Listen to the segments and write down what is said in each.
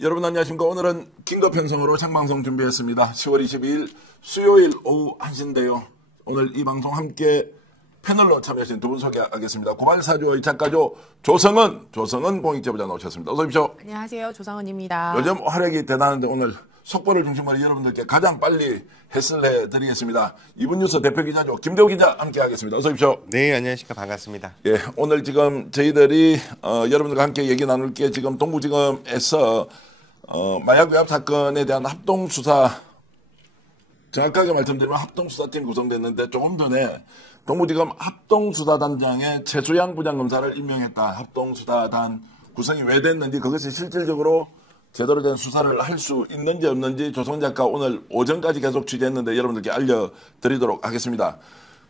여러분 안녕하십니까. 오늘은 긴급 편성으로 생방송 준비했습니다. 10월 22일 수요일 오후 1시인데요. 오늘 이 방송 함께 패널로 참여하신 두 분 소개하겠습니다. 고발사주의 작가죠. 조성은 공익제보자 나오셨습니다. 어서 오십시오. 안녕하세요. 조성은입니다. 요즘 활약이 대단한데 오늘 속보를 중심으로 여러분들께 가장 빨리 해설해드리겠습니다. 이분 뉴스 대표기자죠. 김대호 기자 함께 하겠습니다. 어서 오십시오. 네, 안녕하십니까. 반갑습니다. 예, 오늘 지금 저희들이 여러분들과 함께 얘기 나눌 게 지금 동부지검에서 마약 외압 사건에 대한 합동수사, 정확하게 말씀드리면 합동수사팀이 구성됐는데 조금 전에 동부지검 합동수사단장에 최수양 부장검사를 임명했다. 합동수사단 구성이 왜 됐는지, 그것이 실질적으로 제대로 된 수사를 할 수 있는지 없는지 조성 작가 오늘 오전까지 계속 취재했는데 여러분들께 알려드리도록 하겠습니다.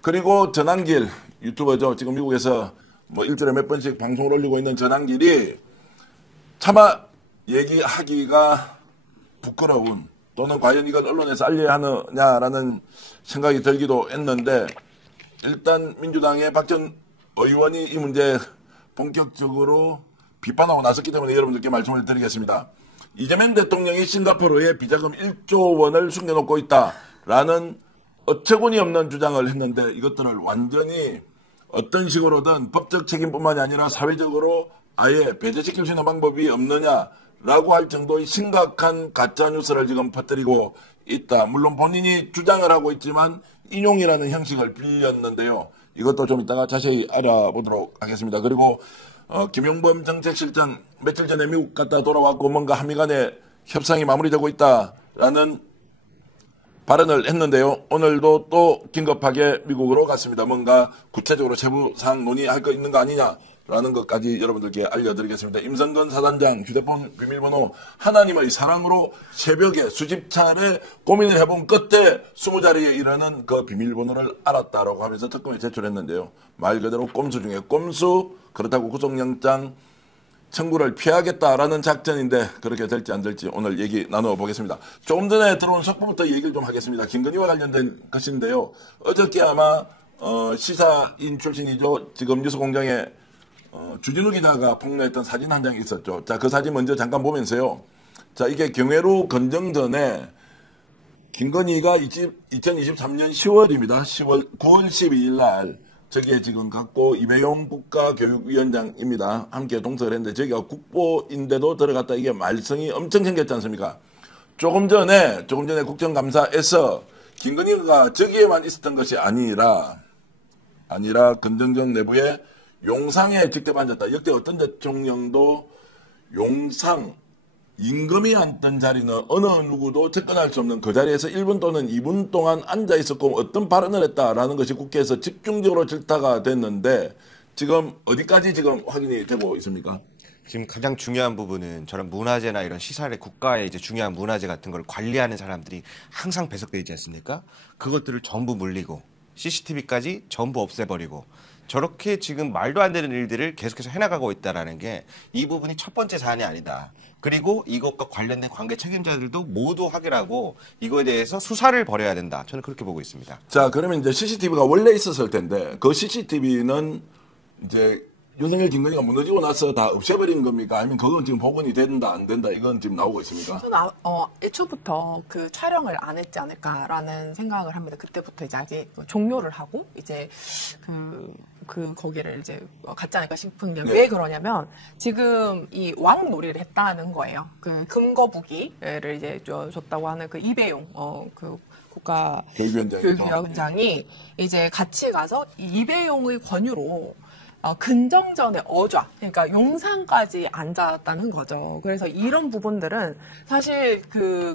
그리고 전한길 유튜버죠. 지금 미국에서 뭐 일주일에 몇 번씩 방송을 올리고 있는 전한길이 차마 얘기하기가 부끄러운, 또는 과연 이걸 언론에서 알려야 하느냐라는 생각이 들기도 했는데, 일단 민주당의 박 전 의원이 이 문제 본격적으로 비판하고 나섰기 때문에 여러분들께 말씀을 드리겠습니다. 이재명 대통령이 싱가포르에 비자금 1조 원을 숨겨놓고 있다라는 어처구니 없는 주장을 했는데, 이것들을 완전히 어떤 식으로든 법적 책임뿐만이 아니라 사회적으로 아예 배제시킬 수 있는 방법이 없느냐라고 할 정도의 심각한 가짜뉴스를 지금 퍼뜨리고 있다. 물론 본인이 주장을 하고 있지만 인용이라는 형식을 빌렸는데요. 이것도 좀 이따가 자세히 알아보도록 하겠습니다. 그리고 김용범 정책실장 며칠 전에 미국 갔다 돌아왔고 뭔가 한미 간의 협상이 마무리되고 있다라는 발언을 했는데요. 오늘도 또 긴급하게 미국으로 갔습니다. 뭔가 구체적으로 세부사항 논의할 거 있는 거 아니냐라는 것까지 여러분들께 알려드리겠습니다. 임성근 사단장 휴대폰 비밀번호 하나님의 사랑으로 새벽에 수십 차례 고민을 해본 끝에 20자리에 이르는 그 비밀번호를 알았다라고 하면서 특검에 제출했는데요. 말 그대로 꼼수 중에 꼼수, 그렇다고 구속영장 청구를 피하겠다라는 작전인데 그렇게 될지 안 될지 오늘 얘기 나눠보겠습니다. 조금 전에 들어온 속보부터 얘기를 좀 하겠습니다. 김건희와 관련된 것인데요. 어저께 아마 시사인 출신이죠. 지금 뉴스공장에 주진우 기자가 폭로했던 사진 한 장이 있었죠. 자, 그 사진 먼저 잠깐 보면서요. 자, 이게 경회로 건정전에 김건희가 2023년 10월입니다. 9월 12일 날 저기에 지금 갖고 이배용 국가교육위원장입니다. 함께 동석을 했는데 저기가 국보인데도 들어갔다. 이게 말썽이 엄청 생겼지 않습니까? 조금 전에 국정감사에서 김건희가 저기에만 있었던 것이 아니라 건정전 내부에 용상에 직접 앉았다. 역대 어떤 대통령도 용상, 임금이 앉던 자리는 어느 누구도 접근할 수 없는 그 자리에서 1분 또는 2분 동안 앉아 있었고 어떤 발언을 했다라는 것이 국회에서 집중적으로 질타가 됐는데, 지금 어디까지 지금 확인이 되고 있습니까? 지금 가장 중요한 부분은 저런 문화재나 이런 시설의 국가의 이제 중요한 문화재 같은 걸 관리하는 사람들이 항상 배석되어 있지 않습니까? 그것들을 전부 물리고 CCTV까지 전부 없애버리고 저렇게 지금 말도 안 되는 일들을 계속해서 해나가고 있다는 게 이 부분이 첫 번째 사안이 아니다. 그리고 이것과 관련된 관계 책임자들도 모두 확인하고 이거에 대해서 수사를 벌여야 된다. 저는 그렇게 보고 있습니다. 자, 그러면 이제 CCTV가 원래 있었을 텐데 그 CCTV는 이제 윤석열 김건희가 무너지고 나서 다 없애버린 겁니까? 아니면 그건 지금 복원이 된다 안 된다 이건 지금 나오고 있습니까? 저는 애초부터 그 촬영을 안 했지 않을까라는 생각을 합니다. 그때부터 이제 아직 종료를 하고 이제 거기를 이제 갔지 않을까 싶은 게 왜 그러냐면 지금 이 왕놀이를 했다는 거예요. 그 금거북이를 이제 줬다고 하는 그 이배용 그 국가 교육위원장이 이제 같이 가서 이배용의 권유로 근정전의 어좌, 그러니까 용상까지 앉았다는 거죠. 그래서 이런 부분들은 사실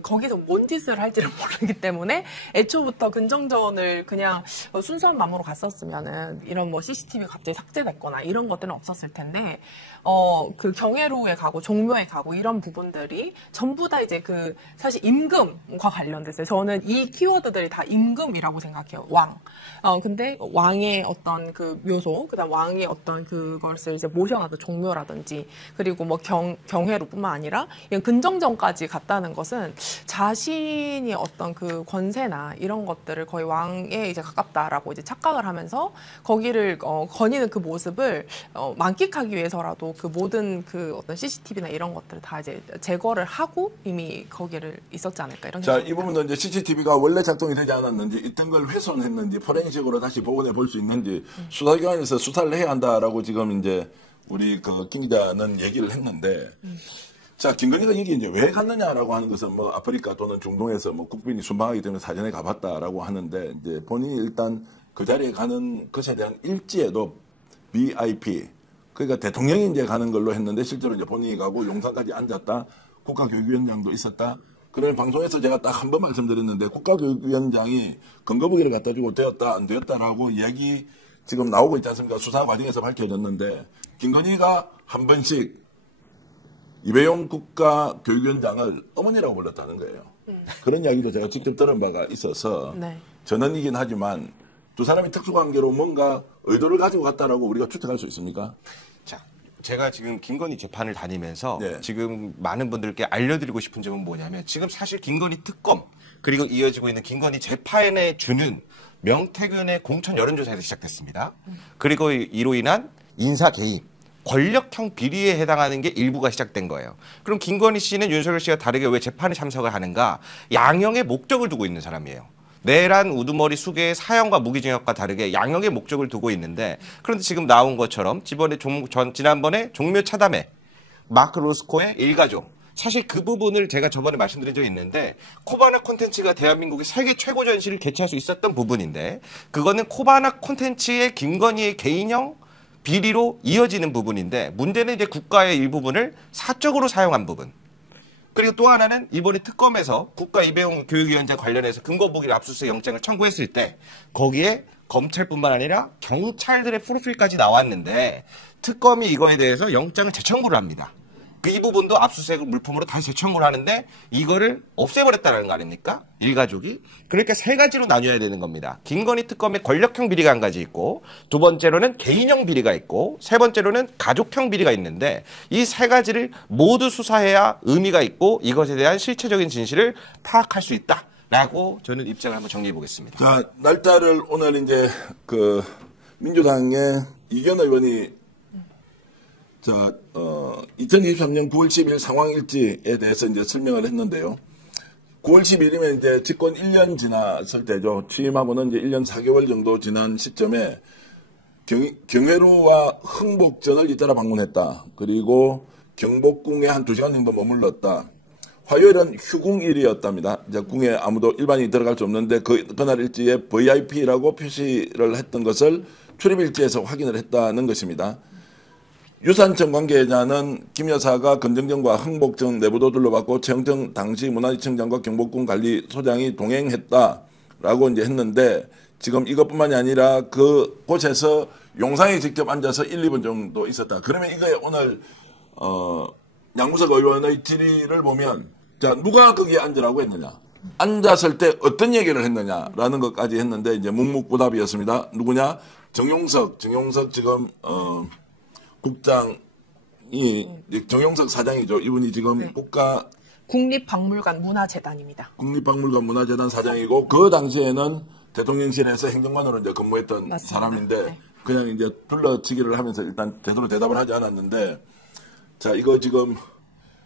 거기서 뭔 짓을 할지를 모르기 때문에 애초부터 근정전을 그냥 순수한 마음으로 갔었으면은 이런 뭐 CCTV 갑자기 삭제됐거나 이런 것들은 없었을 텐데, 그 경회로에 가고 종묘에 가고 이런 부분들이 전부 다 이제 사실 임금과 관련됐어요. 저는 이 키워드들이 다 임금이라고 생각해요. 왕. 근데 왕의 어떤 그 묘소, 그다음 왕의 어떤 그것을 이제 모셔가던 종묘라든지 그리고 뭐 경회로뿐만 아니라 이런 근정전까지 갔다는 것은 자신이 어떤 그 권세나 이런 것들을 거의 왕에 이제 가깝다라고 이제 착각을 하면서 거기를 거니는 그 모습을 만끽하기 위해서라도 그 모든 그 어떤 CCTV나 이런 것들을 다 이제 제거를 하고 이미 거기를 있었지 않을까 이런. 자, 이 부분도 이제 CCTV가 원래 작동이 되지 않았는지 있던 걸 훼손했는지 포렌식으로 다시 복원해 볼 수 있는지 수사기관에서 수사를 해야 한다라고 지금 이제 우리 그 김 기자는 얘기를 했는데. 자, 김건희가 여기 이제 왜 갔느냐라고 하는 것은 뭐 아프리카 또는 중동에서 뭐 국빈이 순방하기 때문에 사전에 가봤다라고 하는데 이제 본인이 일단 그 자리에 가는 것에 대한 일지에도 VIP 그러니까 대통령이 이제 가는 걸로 했는데 실제로 이제 본인이 가고 용산까지 앉았다. 국가교육위원장도 있었다. 그러면 방송에서 제가 딱 한 번 말씀드렸는데 국가교육위원장이 근거부기를 갖다 주고 되었다 안 되었다라고 이야기 지금 나오고 있지 않습니까? 수사 과정에서 밝혀졌는데 김건희가 한 번씩 이배용 국가교육위원장을 어머니라고 불렀다는 거예요. 그런 이야기도 제가 직접 들은 바가 있어서 네. 전언이긴 하지만 두 사람이 특수관계로 뭔가 의도를 가지고 갔다라고 우리가 추측할 수 있습니까? 자, 제가 지금 김건희 재판을 다니면서 네. 지금 많은 분들께 알려드리고 싶은 점은 뭐냐면 지금 사실 김건희 특검 그리고 이어지고 있는 김건희 재판에 주는 명태균의 공천 여론조사에서 시작됐습니다. 그리고 이로 인한 인사 개입, 권력형 비리에 해당하는 게 일부가 시작된 거예요. 그럼 김건희 씨는 윤석열 씨와 다르게 왜 재판에 참석을 하는가? 양형의 목적을 두고 있는 사람이에요. 내란 우두머리 수계의 사형과 무기징역과 다르게 양형의 목적을 두고 있는데 그런데 지금 나온 것처럼 지난번에 종묘 차담회 마크 로스코의 일가족 사실 그 부분을 제가 저번에 말씀드린 적이 있는데 코바나 콘텐츠가 대한민국의 세계 최고 전시를 개최할 수 있었던 부분인데 그거는 코바나 콘텐츠의 김건희의 개인형 비리로 이어지는 부분인데 문제는 이제 국가의 일부분을 사적으로 사용한 부분. 그리고 또 하나는 이번에 특검에서 국가 이배용 교육위원장 관련해서 근거무기를 압수수색 영장을 청구했을 때 거기에 검찰뿐만 아니라 경찰들의 프로필까지 나왔는데 특검이 이거에 대해서 영장을 재청구를 합니다. 이 부분도 압수수색을 물품으로 다시 재청구를 하는데 이거를 없애버렸다는 거 아닙니까? 일가족이. 그러니까 세 가지로 나뉘어야 되는 겁니다. 김건희 특검의 권력형 비리가 한 가지 있고 두 번째로는 개인형 비리가 있고 세 번째로는 가족형 비리가 있는데 이 세 가지를 모두 수사해야 의미가 있고 이것에 대한 실체적인 진실을 파악할 수 있다라고 저는 입장을 한번 정리해 보겠습니다. 자, 날짜를 오늘 이제 그 민주당의 이견 의원이 2023년 9월 10일 상황일지에 대해서 이제 설명을 했는데요. 9월 10일이면 이제 집권 1년 지났을 때죠. 취임하고는 이제 1년 4개월 정도 지난 시점에 경회로와 흥복전을 잇따라 방문했다. 그리고 경복궁에 한 2시간 정도 머물렀다. 화요일은 휴궁일이었답니다. 이제 궁에 아무도 일반인이 들어갈 수 없는데 그날 일지에 VIP라고 표시를 했던 것을 출입일지에서 확인을 했다는 것입니다. 유산청 관계자는 김 여사가 건정전과 흥복전 내부도 둘러봤고 최영정 당시 문화지청장과 경복궁 관리소장이 동행했다라고 이제 했는데 지금 이것뿐만이 아니라 그 곳에서 용상에 직접 앉아서 1, 2분 정도 있었다. 그러면 이거에 오늘 양무석 의원의 질의를 보면 자 누가 거기에 앉으라고 했느냐? 앉았을 때 어떤 얘기를 했느냐라는 것까지 했는데 이제 묵묵부답이었습니다. 누구냐? 정용석 지금 국장이 정용석 사장이죠. 이분이 지금 네. 국립박물관 문화재단입니다. 국립박물관 문화재단 사장이고 그 당시에는 대통령실에서 행정관으로 이제 근무했던 맞습니다. 사람인데 네. 그냥 이제 둘러치기를 하면서 일단 제대로 대답을 하지 않았는데 자 이거 지금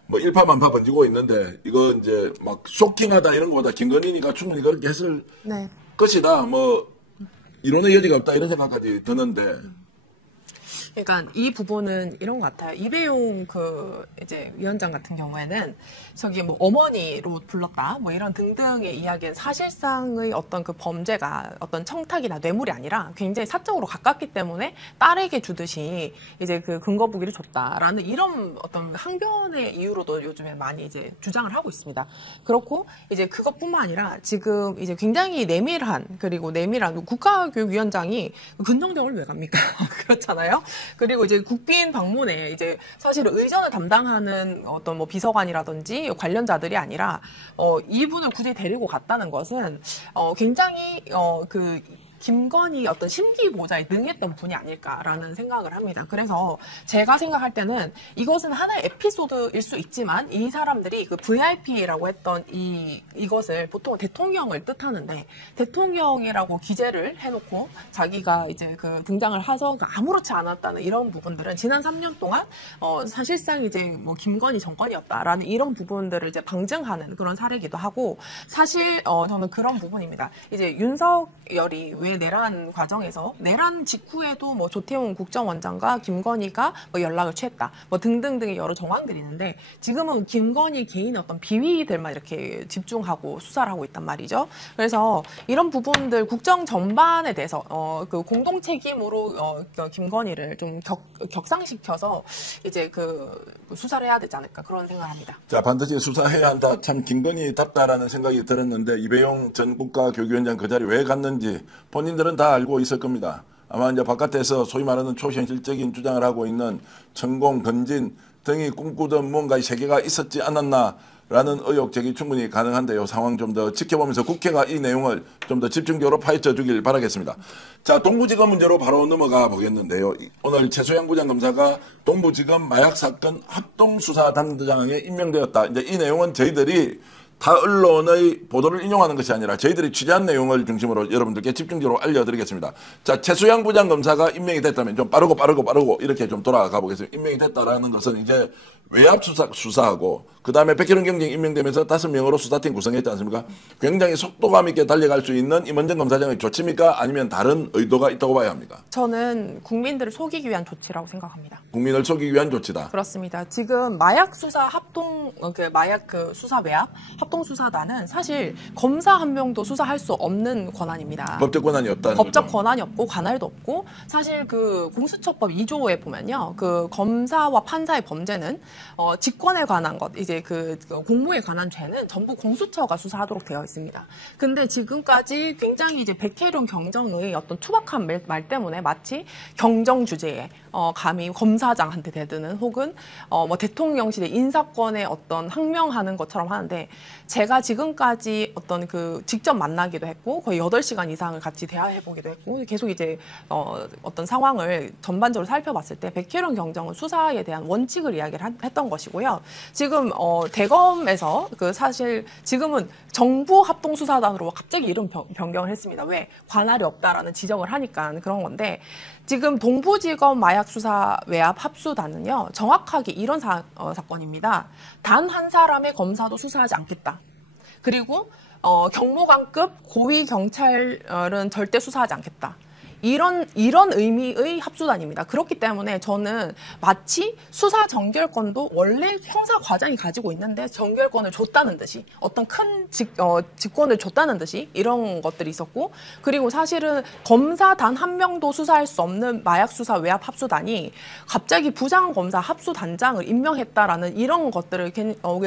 뭐 일파만파 번지고 있는데 이거 이제 막 쇼킹하다 이런 거보다 김건희니까 충분히 그렇게 했을 네. 것이다. 뭐 이론의 여지가 없다 이런 생각까지 드는데. 그러니까 이 부분은 이런 것 같아요. 이배용 이제 위원장 같은 경우에는 저기 뭐 어머니로 불렀다 뭐 이런 등등의 이야기는 사실상의 어떤 그 범죄가 어떤 청탁이나 뇌물이 아니라 굉장히 사적으로 가깝기 때문에 딸에게 주듯이 이제 그 근거부기를 줬다라는 이런 어떤 항변의 이유로도 요즘에 많이 이제 주장을 하고 있습니다. 그렇고 이제 그것뿐만 아니라 지금 이제 굉장히 내밀한 국가교육위원장이 근정정을 왜 갑니까? 그렇잖아요. 그리고 이제 국빈 방문에 이제 사실 의전을 담당하는 어떤 뭐 비서관이라든지 관련자들이 아니라 이분을 굳이 데리고 갔다는 것은 굉장히 김건희 어떤 심기 보좌에 능했던 분이 아닐까라는 생각을 합니다. 그래서 제가 생각할 때는 이것은 하나의 에피소드일 수 있지만 이 사람들이 그 VIP라고 했던 이것을 보통 대통령을 뜻하는데 대통령이라고 기재를 해놓고 자기가 이제 그 등장을 해서 아무렇지 않았다는 이런 부분들은 지난 3년 동안 사실상 이제 뭐 김건희 정권이었다라는 이런 부분들을 이제 방증하는 그런 사례이기도 하고 사실 저는 그런 부분입니다. 이제 윤석열이 왜 내란 과정에서 내란 직후에도 뭐 조태용 국정원장과 김건희가 뭐 연락을 취했다 뭐 등등등의 여러 정황들이 있는데 지금은 김건희 개인의 어떤 비위들만 이렇게 집중하고 수사를 하고 있단 말이죠. 그래서 이런 부분들 국정 전반에 대해서 그 공동 책임으로 김건희를 좀 격상시켜서 이제 그 수사를 해야 되지 않을까 그런 생각을 합니다. 자, 반드시 수사해야 한다. 참 김건희답다라는 생각이 들었는데 이배용 전 국가교육위원장 그 자리 왜 갔는지 본인들은 다 알고 있을 겁니다. 아마 이제 바깥에서 소위 말하는 초현실적인 주장을 하고 있는 천공, 건진 등이 꿈꾸던 무언가의 세계가 있었지 않았나라는 의혹 제기 충분히 가능한데요. 상황 좀 더 지켜보면서 국회가 이 내용을 좀 더 집중적으로 파헤쳐 주길 바라겠습니다. 자, 동부지검 문제로 바로 넘어가 보겠는데요. 오늘 최소영 부장검사가 동부지검 마약사건 합동수사단장에 임명되었다. 이제 이 내용은 저희들이 타 언론의 보도를 인용하는 것이 아니라 저희들이 취재한 내용을 중심으로 여러분들께 집중적으로 알려드리겠습니다. 자, 최수양 부장검사가 임명이 됐다면 좀 빠르고 이렇게 좀 돌아가 보겠습니다. 임명이 됐다라는 것은 이제 외압 수사하고 그 다음에 백혜련 경쟁 임명되면서 5명으로 수사팀 구성했지 않습니까? 굉장히 속도감 있게 달려갈 수 있는 임원정 검사장의 조치입니까? 아니면 다른 의도가 있다고 봐야 합니까? 저는 국민들을 속이기 위한 조치라고 생각합니다. 국민을 속이기 위한 조치다. 그렇습니다. 지금 마약 수사 마약 수사 외압 합동수사단은 사실 검사 한 명도 수사할 수 없는 권한입니다. 법적 권한이 없다는 법적 거죠. 권한이 없고 관할도 없고 사실 그 공수처법 2조에 보면요. 그 검사와 판사의 범죄는 직권에 관한 것, 이제 그 공무에 관한 죄는 전부 공수처가 수사하도록 되어 있습니다. 근데 지금까지 굉장히 이제 백혜련 경정의 어떤 투박한 말 때문에 마치 경정 주제에 감히 검사장한테 대드는 혹은 뭐 대통령실의 인사권에 어떤 항명하는 것처럼 하는데 제가 지금까지 어떤 그 직접 만나기도 했고 거의 8시간 이상을 같이 대화해보기도 했고 계속 이제 어떤 상황을 전반적으로 살펴봤을 때 백혜련 경정은 수사에 대한 원칙을 이야기를 했던 것이고요. 지금 대검에서 그 사실 지금은 정부 합동수사단으로 갑자기 이름 변경을 했습니다. 왜? 관할이 없다라는 지적을 하니까 그런 건데 지금 동부지검 마약수사 외압 합수단은요. 정확하게 이런 사건입니다. 단 한 사람의 검사도 수사하지 않겠다. 그리고 경무관급 고위 경찰은 절대 수사하지 않겠다. 이런 의미의 합수단입니다. 그렇기 때문에 저는 마치 수사 정결권도 원래 형사 과장이 가지고 있는데 정결권을 줬다는 듯이 어떤 큰 직권을 줬다는 듯이 이런 것들이 있었고 그리고 사실은 검사 단 한 명도 수사할 수 없는 마약 수사 외압 합수단이 갑자기 부장검사 합수단장을 임명했다라는 이런 것들을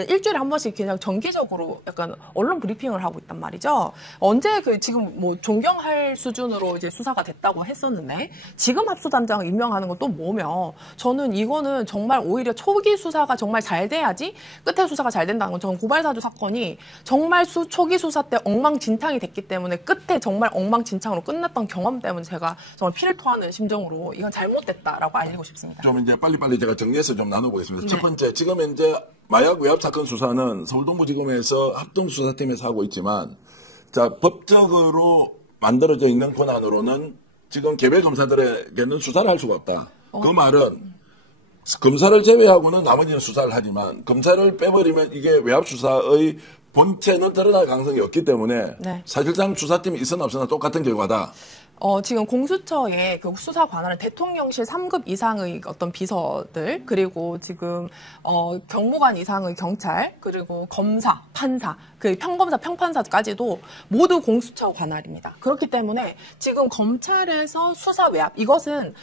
일주일에 한 번씩 그냥 정기적으로 약간 언론 브리핑을 하고 있단 말이죠. 언제 지금 뭐 존경할 수준으로 이제 수사가 됐다고 했었는데 지금 합수단장을 임명하는 건 또 뭐며 저는 이거는 정말 오히려 초기 수사가 정말 잘 돼야지 끝에 수사가 잘 된다는 건 저는 고발사주 사건이 정말 초기 수사 때 엉망진창이 됐기 때문에 끝에 정말 엉망진창으로 끝났던 경험 때문에 제가 정말 피를 토하는 심정으로 이건 잘못됐다라고 알리고 싶습니다. 좀 이제 빨리빨리 제가 정리해서 좀 나눠보겠습니다. 첫 번째, 지금 이제 마약 외압 사건 수사는 서울동부지검에서 합동수사팀에서 하고 있지만 자, 법적으로 만들어져 있는 권한으로는 지금 개별 검사들에게는 수사를 할 수가 없다. 그 말은 검사를 제외하고는 나머지는 수사를 하지만 검사를 빼버리면 이게 외압 수사의 본체는 드러날 가능성이 없기 때문에 네. 사실상 수사팀이 있으나 없으나 똑같은 결과다. 지금 공수처의 그 수사 관할은 대통령실 3급 이상의 어떤 비서들, 그리고 지금, 경무관 이상의 경찰, 그리고 검사, 판사, 그 평검사, 평판사까지도 모두 공수처 관할입니다. 그렇기 때문에 지금 검찰에서 수사 외압, 이것은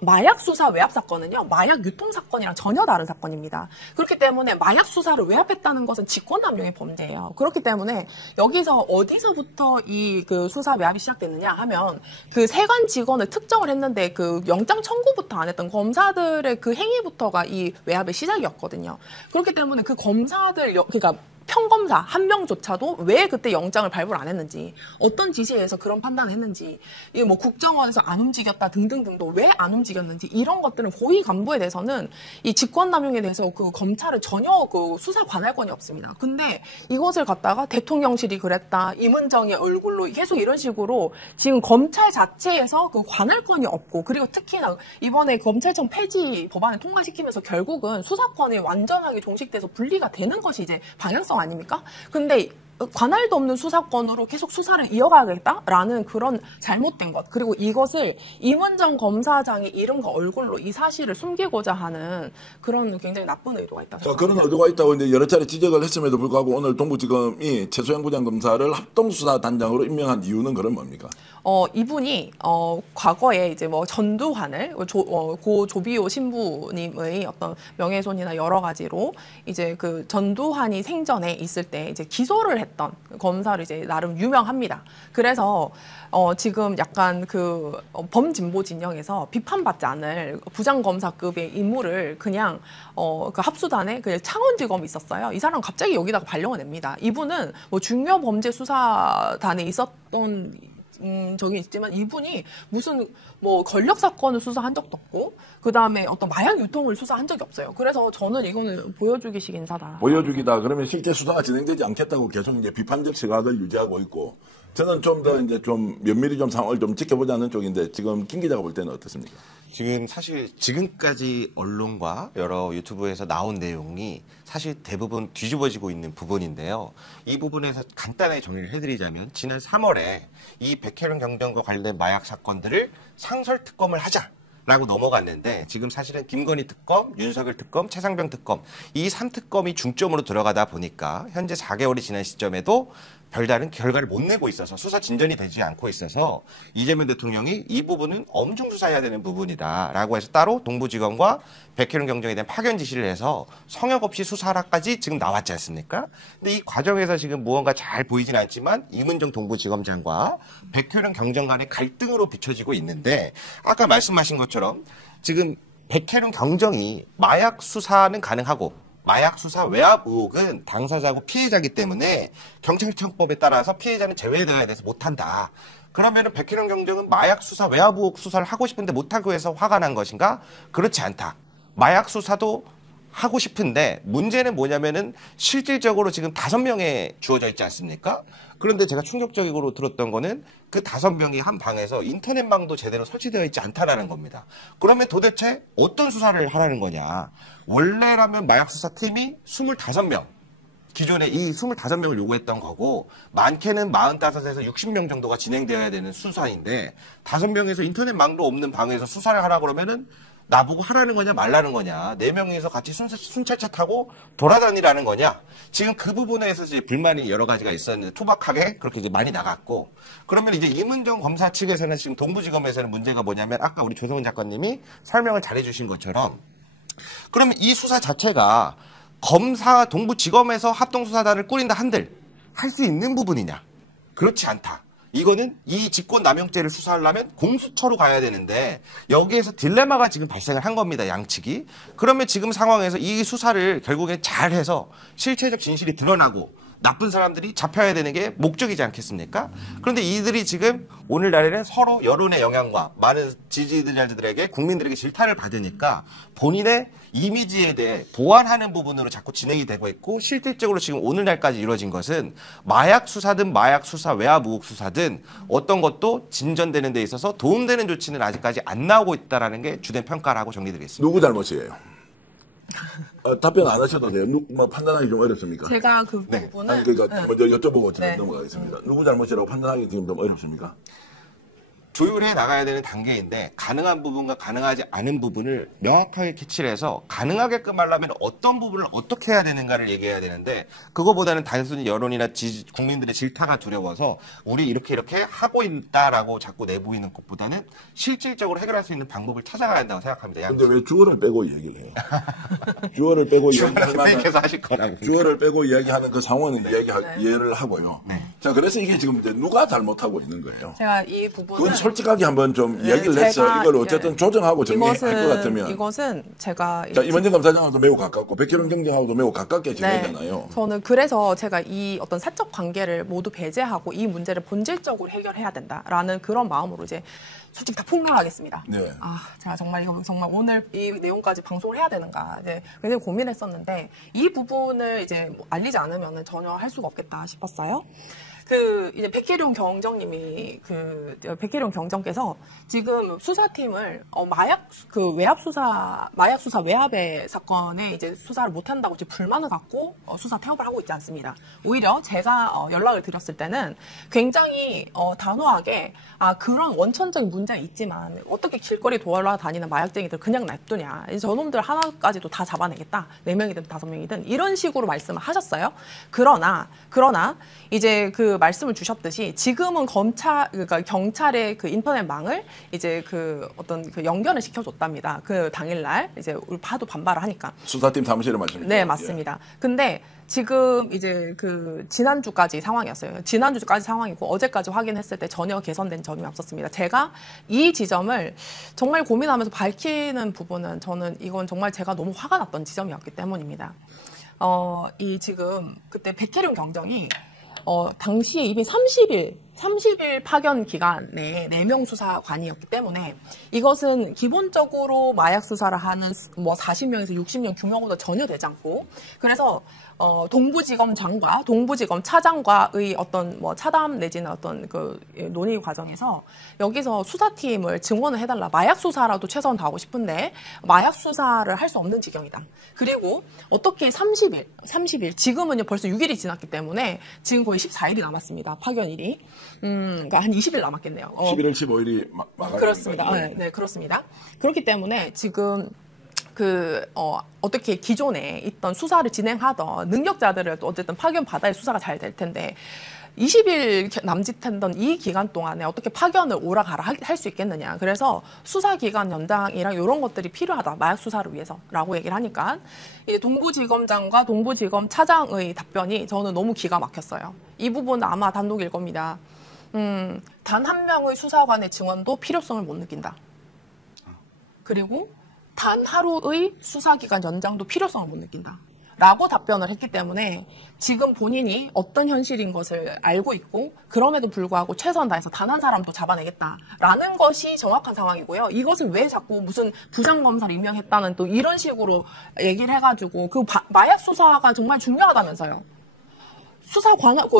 마약 수사 외압 사건은요, 마약 유통 사건이랑 전혀 다른 사건입니다. 그렇기 때문에 마약 수사를 외압했다는 것은 직권남용의 범죄예요. 그렇기 때문에 여기서 어디서부터 이 그 수사 외압이 시작됐느냐 하면 그 세관 직원을 특정을 했는데 그 영장 청구부터 안 했던 검사들의 그 행위부터가 이 외압의 시작이었거든요. 그렇기 때문에 그 검사들, 그러니까 평검사 한 명조차도 왜 그때 영장을 발부를 안 했는지, 어떤 지시에서 그런 판단을 했는지, 이게 뭐 국정원에서 안 움직였다 등등등도 왜 안 움직였는지, 이런 것들은 고위 간부에 대해서는 이 직권남용에 대해서 그 검찰은 전혀 그 수사 관할권이 없습니다. 근데 이것을 갖다가 대통령실이 그랬다, 임은정의 얼굴로 계속 이런 식으로 지금 검찰 자체에서 그 관할권이 없고, 그리고 특히나 이번에 검찰청 폐지 법안을 통과시키면서 결국은 수사권이 완전하게 종식돼서 분리가 되는 것이 이제 방향성 아닙니까? 근데 관할도 없는 수사권으로 계속 수사를 이어가겠다라는 그런 잘못된 것, 그리고 이것을 임은정 검사장의 이름과 얼굴로 이 사실을 숨기고자 하는 그런 굉장히 나쁜 의도가 있다. 그런 의도가 있다고 이제 여러 차례 지적을 했음에도 불구하고 오늘 동부지검이 최소영 부장검사를 합동수사단장으로 임명한 이유는 그런 뭡니까? 이분이 과거에 이제 뭐 전두환을 고 조비오 신부님의 어떤 명예훼손이나 여러 가지로 이제 그 전두환이 생전에 있을 때 이제 기소를 했던 검사로 이제 나름 유명합니다. 그래서 지금 약간 그 범진보 진영에서 비판받지 않을 부장검사급의 인물을 그냥 그 합수단에 그냥 창원지검이 있었어요. 이 사람 갑자기 여기다가 발령을 냅니다. 이분은 뭐 중요범죄 수사단에 있었던 적이 있지만 이분이 무슨 뭐 권력 사건을 수사한 적도 없고, 그 다음에 어떤 마약 유통을 수사한 적이 없어요. 그래서 저는 이거는 보여주기식 인사다. 보여주기다. 그러면 실제 수사가 진행되지 않겠다고 계속 이제 비판적 시각을 유지하고 있고, 저는 좀 더 이제 좀 면밀히 좀 상황을 좀 지켜보자는 쪽인데, 지금 김 기자가 볼 때는 어떻습니까? 지금 사실 지금까지 언론과 여러 유튜브에서 나온 내용이 사실 대부분 뒤집어지고 있는 부분인데요. 이 부분에서 간단하게 정리를 해드리자면, 지난 3월에 이 백혜련 경정과 관련된 마약 사건들을 상설 특검을 하자라고 넘어갔는데, 지금 사실은 김건희 특검, 윤석열 특검, 최상병 특검, 이 3특검이 중점으로 들어가다 보니까 현재 4개월이 지난 시점에도 별다른 결과를 못 내고 있어서 수사 진전이 되지 않고 있어서 이재명 대통령이 이 부분은 엄중 수사해야 되는 부분이다라고 해서 따로 동부지검과 백혜련 경정에 대한 파견 지시를 해서 성역 없이 수사하라까지 지금 나왔지 않습니까? 근데 이 과정에서 지금 무언가 잘 보이진 않지만 임은정 동부지검장과 백혜련 경정 간의 갈등으로 비춰지고 있는데, 아까 말씀하신 것처럼 지금 백혜련 경정이 마약 수사는 가능하고 마약 수사 외압 의혹은 당사자고 피해자이기 때문에 경찰청법에 따라서 피해자는 제외되어야 돼서 못한다. 그러면은 백혜련 경정은 마약 수사 외압 의혹 수사를 하고 싶은데 못하고 해서 화가 난 것인가? 그렇지 않다. 마약 수사도 하고 싶은데 문제는 뭐냐면은 실질적으로 지금 5명에 주어져 있지 않습니까? 그런데 제가 충격적으로 들었던 거는 그 5명이 한 방에서 인터넷망도 제대로 설치되어 있지 않다라는 겁니다. 그러면 도대체 어떤 수사를 하라는 거냐? 원래라면 마약 수사팀이 25명, 기존에 이 25명을 요구했던 거고, 많게는 45에서 60명 정도가 진행되어야 되는 수사인데 5명에서 인터넷망도 없는 방에서 수사를 하라고 그러면은 나보고 하라는 거냐 말라는 거냐, 4명이서 같이 순찰차 타고 돌아다니라는 거냐. 지금 그 부분에서 이제 불만이 여러 가지가 있었는데 투박하게 그렇게 이제 많이 나갔고, 그러면 이제 임은정 검사 측에서는 지금 동부지검에서는 문제가 뭐냐면, 아까 우리 조성은 작가님이 설명을 잘해주신 것처럼, 그러면 이 수사 자체가 검사 동부지검에서 합동수사단을 꾸린다 한들 할 수 있는 부분이냐? 그렇지 않다. 이거는 이 직권남용죄를 수사하려면 공수처로 가야 되는데 여기에서 딜레마가 지금 발생을 한 겁니다. 양측이. 그러면 지금 상황에서 이 수사를 결국에 잘해서 실체적 진실이 드러나고 나쁜 사람들이 잡혀야 되는 게 목적이지 않겠습니까? 그런데 이들이 지금 오늘날에는 서로 여론의 영향과 많은 지지자들에게, 국민들에게 질타를 받으니까 본인의 이미지에 대해 보완하는 부분으로 자꾸 진행이 되고 있고, 실질적으로 지금 오늘날까지 이루어진 것은 마약 수사든 마약 수사 외압 의혹 수사든 어떤 것도 진전되는 데 있어서 도움되는 조치는 아직까지 안 나오고 있다는 게 주된 평가라고 정리드리겠습니다. 누구 잘못이에요? 답변 안 하셔도 돼요. 뭐 판단하기 좀 어렵습니까? 제가 그 부분은 아니, 그러니까 네. 먼저 여쭤보고 네. 넘어가겠습니다. 누구 잘못이라고 판단하기 지금 좀 어렵습니까? 조율해 나가야 되는 단계인데, 가능한 부분과 가능하지 않은 부분을 명확하게 캐치를 해서 가능하게끔 하려면 어떤 부분을 어떻게 해야 되는가를 얘기해야 되는데, 그거보다는 단순히 여론이나 국민들의 질타가 두려워서 우리 이렇게 하고 있다라고 자꾸 내보이는 것보다는 실질적으로 해결할 수 있는 방법을 찾아가야 한다고 생각합니다. 근데 왜 주어를 빼고 얘기를 해요? 주어를 빼고 주어를 하실 거라고. 주어를 빼고 이야기하는 그 상황은 이해를 하고요. 네. 자, 그래서 이게 지금 이제 누가 잘못하고 있는 거예요? 제가 이 부분은 솔직하게 한번 좀 이야기를 해서 이걸 어쨌든 조정하고 정리할 것 같으면 이것은 제가 자, 임원정 검사장하고도 매우 가깝고 백혜련 경정하고도 매우 가깝게 지내잖아요. 네, 저는 그래서 제가 이 어떤 사적 관계를 모두 배제하고 이 문제를 본질적으로 해결해야 된다라는 그런 마음으로 이제 솔직히 다 폭로하겠습니다. 네. 제가 정말 이거 정말 오늘 이 내용까지 방송을 해야 되는가 굉장히 고민했었는데 이 부분을 이제 알리지 않으면 전혀 할 수가 없겠다 싶었어요. 이제 백혜련 경정님이 백혜련 경정께서 지금 수사팀을 마약 수사 외압의 사건에 이제 수사를 못 한다고 이제 불만을 갖고 수사 태업을 하고 있지 않습니다. 오히려 제가 연락을 드렸을 때는 굉장히 단호하게 그런 원천적인 문제가 있지만 어떻게 길거리 돌아다니는 마약쟁이들 그냥 냅두냐. 저놈들 하나까지도 다 잡아내겠다. 4명이든 5명이든 이런 식으로 말씀을 하셨어요. 그러나 이제 그 말씀을 주셨듯이 지금은 그러니까 경찰의 그 인터넷망을 이제 어떤 연결을 시켜줬답니다. 그 당일날 이제 우리 하도 반발을 하니까. 수사팀 사무실에 말씀이죠. 네, 맞습니다. 근데 지금 이제 지난주까지 상황이었어요. 지난주까지 상황이고 어제까지 확인했을 때 전혀 개선된 점이 없었습니다. 제가 이 지점을 정말 고민하면서 밝히는 부분은 저는 이건 정말 제가 너무 화가 났던 지점이었기 때문입니다. 지금 그때 백혜련 경정이 당시에 이미 30일 파견 기간 내에 4명 수사관이었기 때문에 이것은 기본적으로 마약 수사를 하는 40명에서 60명 규모보다 전혀 되지 않고 그래서 동부지검장과 동부지검 차장과의 어떤 차담 내지는 어떤 논의 과정에서 여기서 수사팀을 증원을 해달라. 마약 수사라도 최소한 다 하고 싶은데 마약 수사를 할 수 없는 지경이다. 그리고 어떻게 30일 지금은요 벌써 6일이 지났기 때문에 지금 거의 14일이 남았습니다. 파견일이. 그러니까 한 20일 남았겠네요. 11일, 15일이 그렇습니다. 네, 그렇습니다. 그렇기 때문에 지금 어떻게 기존에 있던 수사를 진행하던 능력자들을 또 어쨌든 파견받아야 수사가 잘 될 텐데 20일 남짓했던 이 기간 동안에 어떻게 파견을 오라가라 할 수 있겠느냐. 그래서 수사기간 연장이랑 이런 것들이 필요하다. 마약 수사를 위해서라고 얘기를 하니까 이제 동부지검장과 동부지검 차장의 답변이 저는 너무 기가 막혔어요. 이 부분은 아마 단독일 겁니다. 단 한 명의 수사관의 증언도 필요성을 못 느낀다. 그리고 단 하루의 수사기간 연장도 필요성을 못 느낀다. 라고 답변을 했기 때문에 지금 본인이 어떤 현실인 것을 알고 있고 그럼에도 불구하고 최선 다해서 단 한 사람도 잡아내겠다라는 것이 정확한 상황이고요. 이것을 왜 자꾸 무슨 부장검사를 임명했다는 또 이런 식으로 얘기를 해가지고 마약 수사가 정말 중요하다면서요.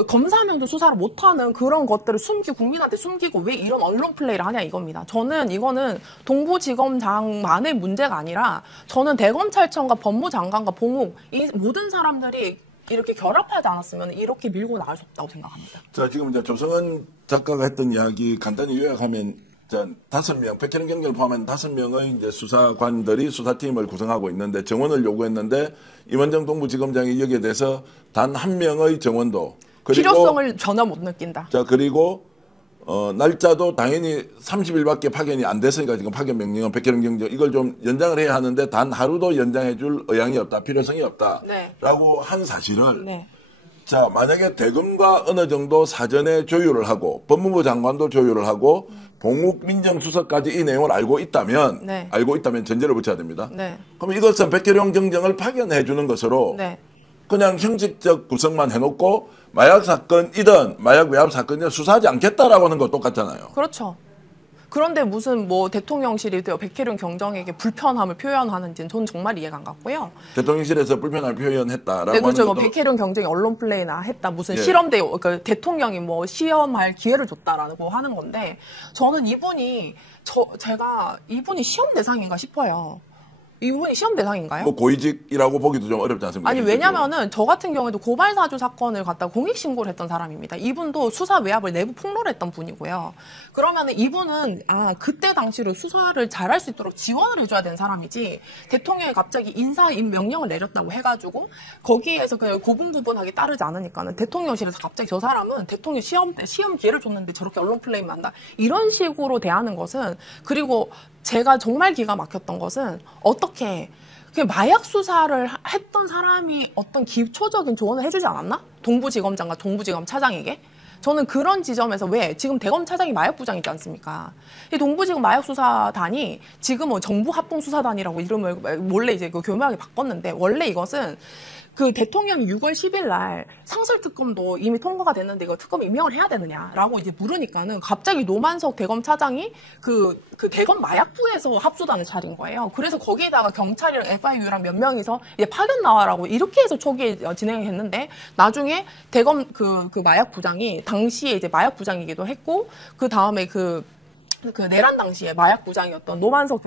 검사 한 명도 수사를 못하는 그런 것들을 국민한테 숨기고 왜 이런 언론 플레이를 하냐 이겁니다. 저는 이거는 동부지검장만의 문제가 아니라 저는 대검찰청과 법무장관과 법무부 이 모든 사람들이 이렇게 결합하지 않았으면 이렇게 밀고 나갈 수 없다고 생각합니다. 자, 지금 이제 조성은 작가가 했던 이야기 간단히 요약하면 5명, 백혜련 경정을 포함한 5명의 이제 수사관들이 수사팀을 구성하고 있는데 정원을 요구했는데 임원정 동부지검장이 여기에 대해서 단 한 명의 정원도 필요성을 전혀 못 느낀다. 자, 그리고 날짜도 당연히 30일밖에 파견이 안 됐으니까 지금 파견 명령은 백혜련 경정 이걸 좀 연장을 해야 하는데 단 하루도 연장해 줄 의향이 없다, 필요성이 없다라고 네. 한 사실을 네. 자, 만약에 대검과 어느 정도 사전에 조율을 하고 법무부 장관도 조율을 하고 봉욱 민정수석까지 이 내용을 알고 있다면 네. 알고 있다면 전제를 붙여야 됩니다. 네. 그럼 이것은 백혜련 경정을 파견해 주는 것으로 네. 그냥 형식적 구성만 해놓고 마약 사건이든 마약 외압 사건이든 수사하지 않겠다라고 하는 거 똑같잖아요. 그렇죠. 그런데 무슨 대통령실이 백혜련 경정에게 불편함을 표현하는지는 저는 정말 이해가 안 갔고요. 대통령실에서 불편함을 표현했다라고 네, 그렇죠. 하는 것도 백혜련 경정이 언론 플레이나 했다. 무슨 예. 실험대 대통령이 시험할 기회를 줬다라고 하는 건데 저는 이분이 시험 대상인가 싶어요. 이분이 시험 대상인가요? 뭐 고위직이라고 보기도 좀 어렵지 않습니까? 아니 왜냐면은 저 같은 경우에도 고발사주 사건을 갖다가 공익신고를 했던 사람입니다. 이분도 수사 외압을 내부 폭로를 했던 분이고요. 그러면은 이분은 그때 당시로 수사를 잘할 수 있도록 지원을 해줘야 되는 사람이지 대통령이 갑자기 인사임 명령을 내렸다고 해가지고 거기에서 그냥 고분고분하게 따르지 않으니까는 대통령실에서 갑자기 저 사람은 대통령 시험 기회를 줬는데 저렇게 언론 플레이만 한다 이런 식으로 대하는 것은 그리고 제가 정말 기가 막혔던 것은 어떻게 마약 수사를 했던 사람이 어떤 기초적인 조언을 해주지 않았나? 동부지검장과 동부지검 차장에게? 저는 그런 지점에서 왜 지금 대검차장이 마약부장이지 않습니까? 이 동부지검 마약수사단이 지금 뭐 정부합동수사단이라고 이름을 몰래 이제 그 교묘하게 바꿨는데 원래 이것은 그 대통령이 6월 10일 날 상설특검도 이미 통과가 됐는데 이거 특검 임명을 해야 되느냐라고 이제 물으니까는 갑자기 노만석 대검차장이 그 대검 마약부에서 합수단을 차린 거예요. 그래서 거기에다가 경찰이랑 FIU랑 몇 명이서 이제 파견 나와라고 이렇게 해서 초기에 진행을 했는데 나중에 대검 그 마약부장이 당시에 이제 마약부장이기도 했고 그 다음에 그 내란 당시에 마약부장이었던 노만석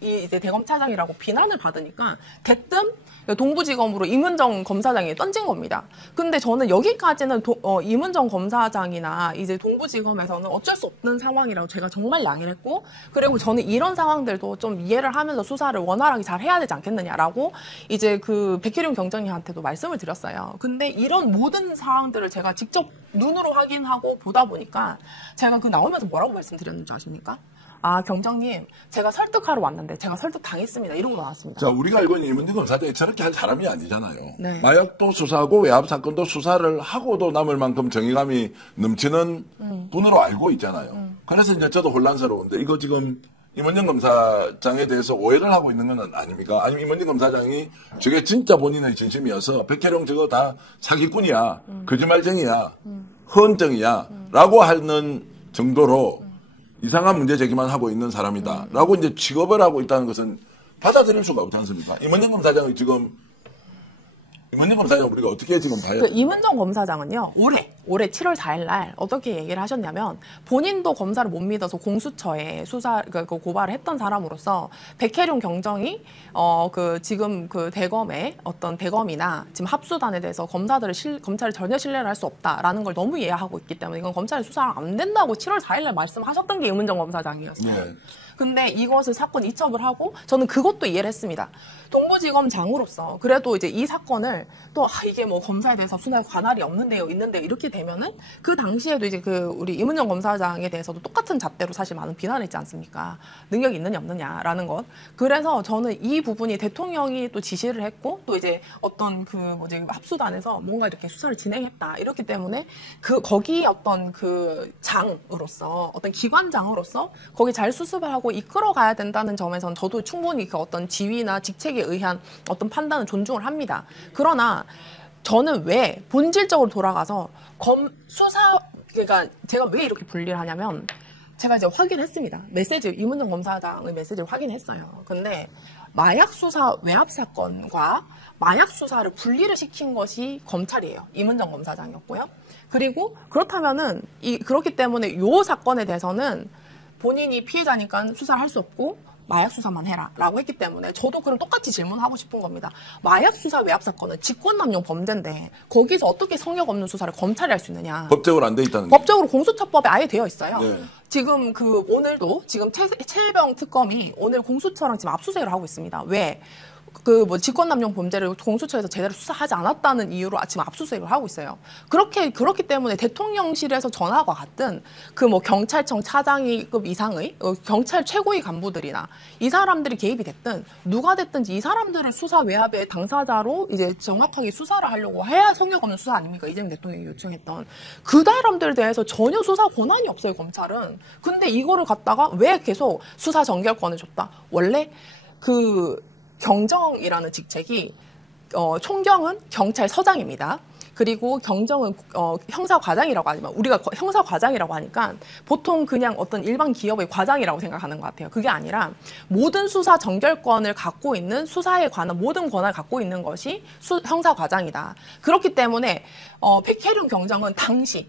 이제 대검차장이라고 비난을 받으니까 대뜸 동부지검으로 임은정 검사장이 던진 겁니다. 근데 저는 여기까지는 임은정 검사장이나 이제 동부지검에서는 어쩔 수 없는 상황이라고 제가 정말 양해를 했고, 그리고 저는 이런 상황들도 좀 이해를 하면서 수사를 원활하게 잘 해야 되지 않겠느냐라고 이제 그 백혜룡 경정님한테도 말씀을 드렸어요. 근데 이런 모든 상황들을 제가 직접 눈으로 확인하고 보다 보니까 제가 그 나오면서 뭐라고 말씀드렸는지 아십니까? 아, 경정님, 제가 설득하러 왔는데 제가 설득 당했습니다. 이런 거 나왔습니다. 자, 우리가 알고 있는 임은정 검사장이 저렇게 할 사람이 아니잖아요. 네. 마약도 수사하고 외압 사건도 수사를 하고도 남을 만큼 정의감이 넘치는 분으로 알고 있잖아요. 그래서 이제 저도 혼란스러운데 이거 지금 임은정 검사장에 대해서 오해를 하고 있는 건 아닙니까? 아니면 임은정 검사장이 저게 진짜 본인의 진심이어서 백혜룡 저거 다 사기꾼이야, 거짓말쟁이야, 허언증이야 라고 하는 정도로 이상한 문제 제기만 하고 있는 사람이다 라고 이제 취급을 하고 있다는 것은 받아들일 수가 없지 않습니까? 임은정 검사장이 지금 임은정 검사장 우리가 어떻게 지금 봐야 돼요? 임은정 검사장은요, 올해 7월 4일 날 어떻게 얘기를 하셨냐면, 본인도 검사를 못 믿어서 공수처에 고발을 했던 사람으로서 백혜룡 경정이 지금 그 대검의 어떤 대검이나 지금 합수단에 대해서 검찰을 전혀 신뢰를 할 수 없다라는 걸 너무 이해하고 있기 때문에 이건 검찰의 수사가 안 된다고 7월 4일 날 말씀하셨던 게 임은정 검사장이었어요. 네. 근데 이것을 사건 이첩을 하고 저는 그것도 이해를 했습니다. 동부지검장으로서 그래도 이제 이 사건을 또 이게 뭐 검사에 대해서 수사에 관할이 있는데요 이렇게 되면은 그 당시에도 이제 우리 임은정 검사장에 대해서도 똑같은 잣대로 사실 많은 비난을 했지 않습니까? 능력이 있느냐 없느냐라는 것. 그래서 저는 이 부분이 대통령이 또 지시를 했고 또 이제 어떤 합수단에서 뭔가 이렇게 수사를 진행했다 이렇기 때문에 거기 어떤 장으로서 어떤 기관장으로서 거기 잘 수습을 하고 이끌어가야 된다는 점에서는 저도 충분히 그 어떤 지위나 직책에 의한 어떤 판단은 존중을 합니다. 그러나 저는 왜 본질적으로 돌아가서 그러니까 제가 왜 이렇게 분리를 하냐면 제가 이제 확인했습니다. 임은정 검사장의 메시지를 확인했어요. 근데 마약 수사 외압 사건과 마약 수사를 분리를 시킨 것이 검찰이에요. 임은정 검사장이었고요. 그리고 그렇다면은 그렇기 때문에 이 사건에 대해서는 본인이 피해자니까 수사를 할 수 없고 마약 수사만 해라 라고 했기 때문에 저도 그럼 똑같이 질문하고 싶은 겁니다. 마약 수사 외압 사건은 직권남용 범죄인데 거기서 어떻게 성역 없는 수사를 검찰이 할 수 있느냐. 법적으로 안 돼 있다는 법적으로 공수처법에 아예 되어 있어요. 네. 지금 오늘도 지금 최혜병 특검이 오늘 공수처랑 지금 압수수색을 하고 있습니다. 왜? 직권남용 범죄를 공수처에서 제대로 수사하지 않았다는 이유로 지금 압수수색을 하고 있어요. 그렇기 때문에 대통령실에서 전화가 갔든 경찰청 차장급 이상의 경찰 최고위 간부들이나 이 사람들이 개입이 됐든 누가 됐든지 이 사람들을 수사 외압의 당사자로 이제 정확하게 수사를 하려고 해야 성역 없는 수사 아닙니까? 이재명 대통령이 요청했던 그 사람들에 대해서 전혀 수사 권한이 없어요, 검찰은. 근데 이거를 갖다가 왜 계속 수사 전결권을 줬다? 원래 경정이라는 직책이 총경은 경찰서장입니다. 그리고 경정은 형사과장이라고 하지만 우리가 형사과장이라고 하니까 보통 그냥 어떤 일반 기업의 과장이라고 생각하는 것 같아요. 그게 아니라 모든 수사 전결권을 갖고 있는 수사에 관한 모든 권한을 갖고 있는 것이 형사과장이다. 그렇기 때문에 백혜룡 경정은 당시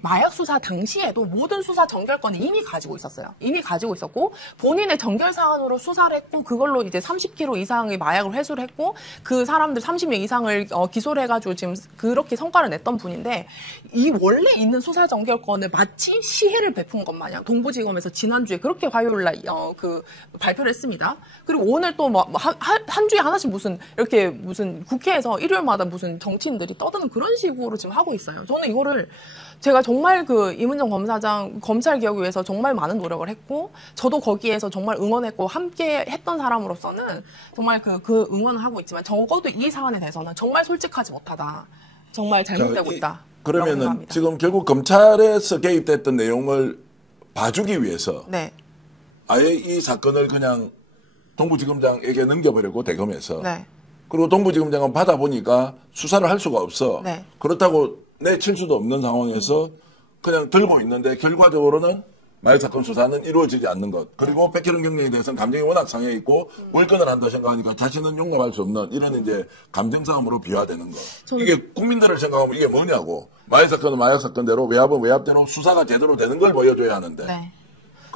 마약 수사 당시에도 모든 수사 전결권을 이미 가지고 있었어요. 이미 가지고 있었고 본인의 전결 사안으로 수사를 했고 그걸로 이제 30kg 이상의 마약을 회수를 했고 그 사람들 30명 이상을 기소를 해가지고 지금 그렇게 성과를 냈던 분인데 이 원래 있는 수사 전결권을 마치 시혜를 베푼 것 마냥 동부지검에서 지난주에 그렇게 화요일날 발표를 했습니다. 그리고 오늘 또 한 주에 하나씩 무슨 국회에서 일요일마다 무슨 정치인들이 떠드는 그런 식으로 지금 하고 있어요. 저는 이거를 제가 정말 임은정 검사장 검찰개혁을 위해서 정말 많은 노력을 했고 저도 거기에서 정말 응원했고 함께 했던 사람으로서는 정말 응원을 하고 있지만 적어도 이 사안에 대해서는 정말 솔직하지 못하다. 정말 잘못되고 있다. 그러면은 생각합니다. 지금 결국 검찰에서 개입됐던 내용을 봐주기 위해서 네. 아예 이 사건을 그냥 동부지검장에게 넘겨버리고 대검에서 네. 그리고 동부지검장은 받아보니까 수사를 할 수가 없어. 네. 그렇다고 내칠 수도 없는 상황에서 그냥 들고 있는데 결과적으로는 마약 사건 수사는 이루어지지 않는 것. 그리고 백혜련 경영에 대해서는 감정이 워낙 상해 있고 월권을 한다 생각하니까 자신은 용납할 수 없는 이런 이제 감정 싸움으로 비화되는 것. 이게 국민들을 생각하면 이게 뭐냐고. 마약 사건은 마약 사건대로 외압은 외압대로 수사가 제대로 되는 걸 보여줘야 하는데. 네.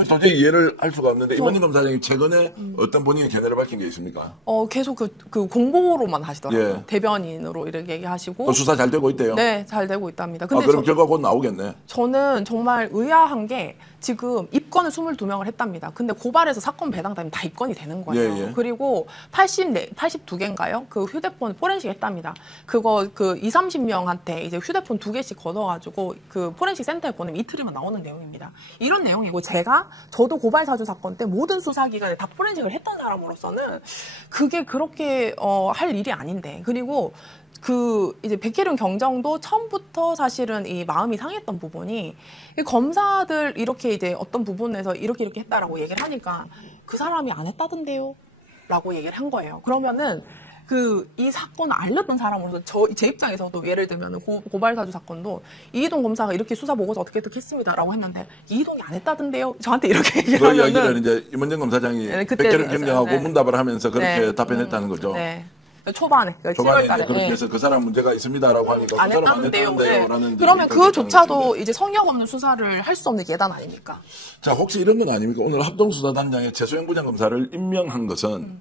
도저히 이해를 할 수가 없는데 이원희 검사장이 최근에 어떤 본인의 견해를 밝힌 게 있습니까? 계속 그 공보로만 하시더라고요. 예. 대변인으로 이렇게 얘기하시고. 수사 잘 되고 있대요? 네, 잘 되고 있답니다. 근데 그럼 결과 곧 나오겠네. 저는 정말 의아한 게 지금 입건을 22명을 했답니다. 근데 고발해서 사건 배당되면 다 입건이 되는 거예요. 예, 예. 그리고 82개인가요? 그 휴대폰 포렌식 했답니다. 그거 그 20-30명한테 이제 휴대폰 2개씩 걷어가지고 그 포렌식 센터에 보내면 이틀이면 나오는 내용입니다. 이런 내용이고 저도 고발 사주 사건 때 모든 수사기관에 다 포렌식을 했던 사람으로서는 그게 그렇게 할 일이 아닌데. 그리고 이제 백혜련 경정도 처음부터 사실은 이 마음이 상했던 부분이 이 검사들 이렇게 이제 어떤 부분에서 이렇게 했다라고 얘기를 하니까 그 사람이 안 했다던데요? 라고 얘기를 한 거예요. 그러면은 이 사건을 알렸던 사람으로서 제 입장에서도 예를 들면 고발사주 사건도 이희동 검사가 이렇게 수사 보고서 어떻게 했습니다라고 했는데 이희동이 안 했다던데요? 저한테 이렇게 얘기를 하면은 그 이야기를 이제 임원정 검사장이 네, 백혜련 경영하고 네. 문답을 하면서 그렇게 네. 답변했다는 거죠. 네. 초반에 초반에 7월달에 그렇게 해서 그 사람 문제가 있습니다라고 하니까 안 그 사람 안 했다는데요. 했다는데요라는. 네. 그러면 그조차도 이제 성역 없는 수사를 할 수 없는 예단 아닙니까? 자, 혹시 이런 건 아닙니까? 오늘 합동수사단장에 최소영 부장검사를 임명한 것은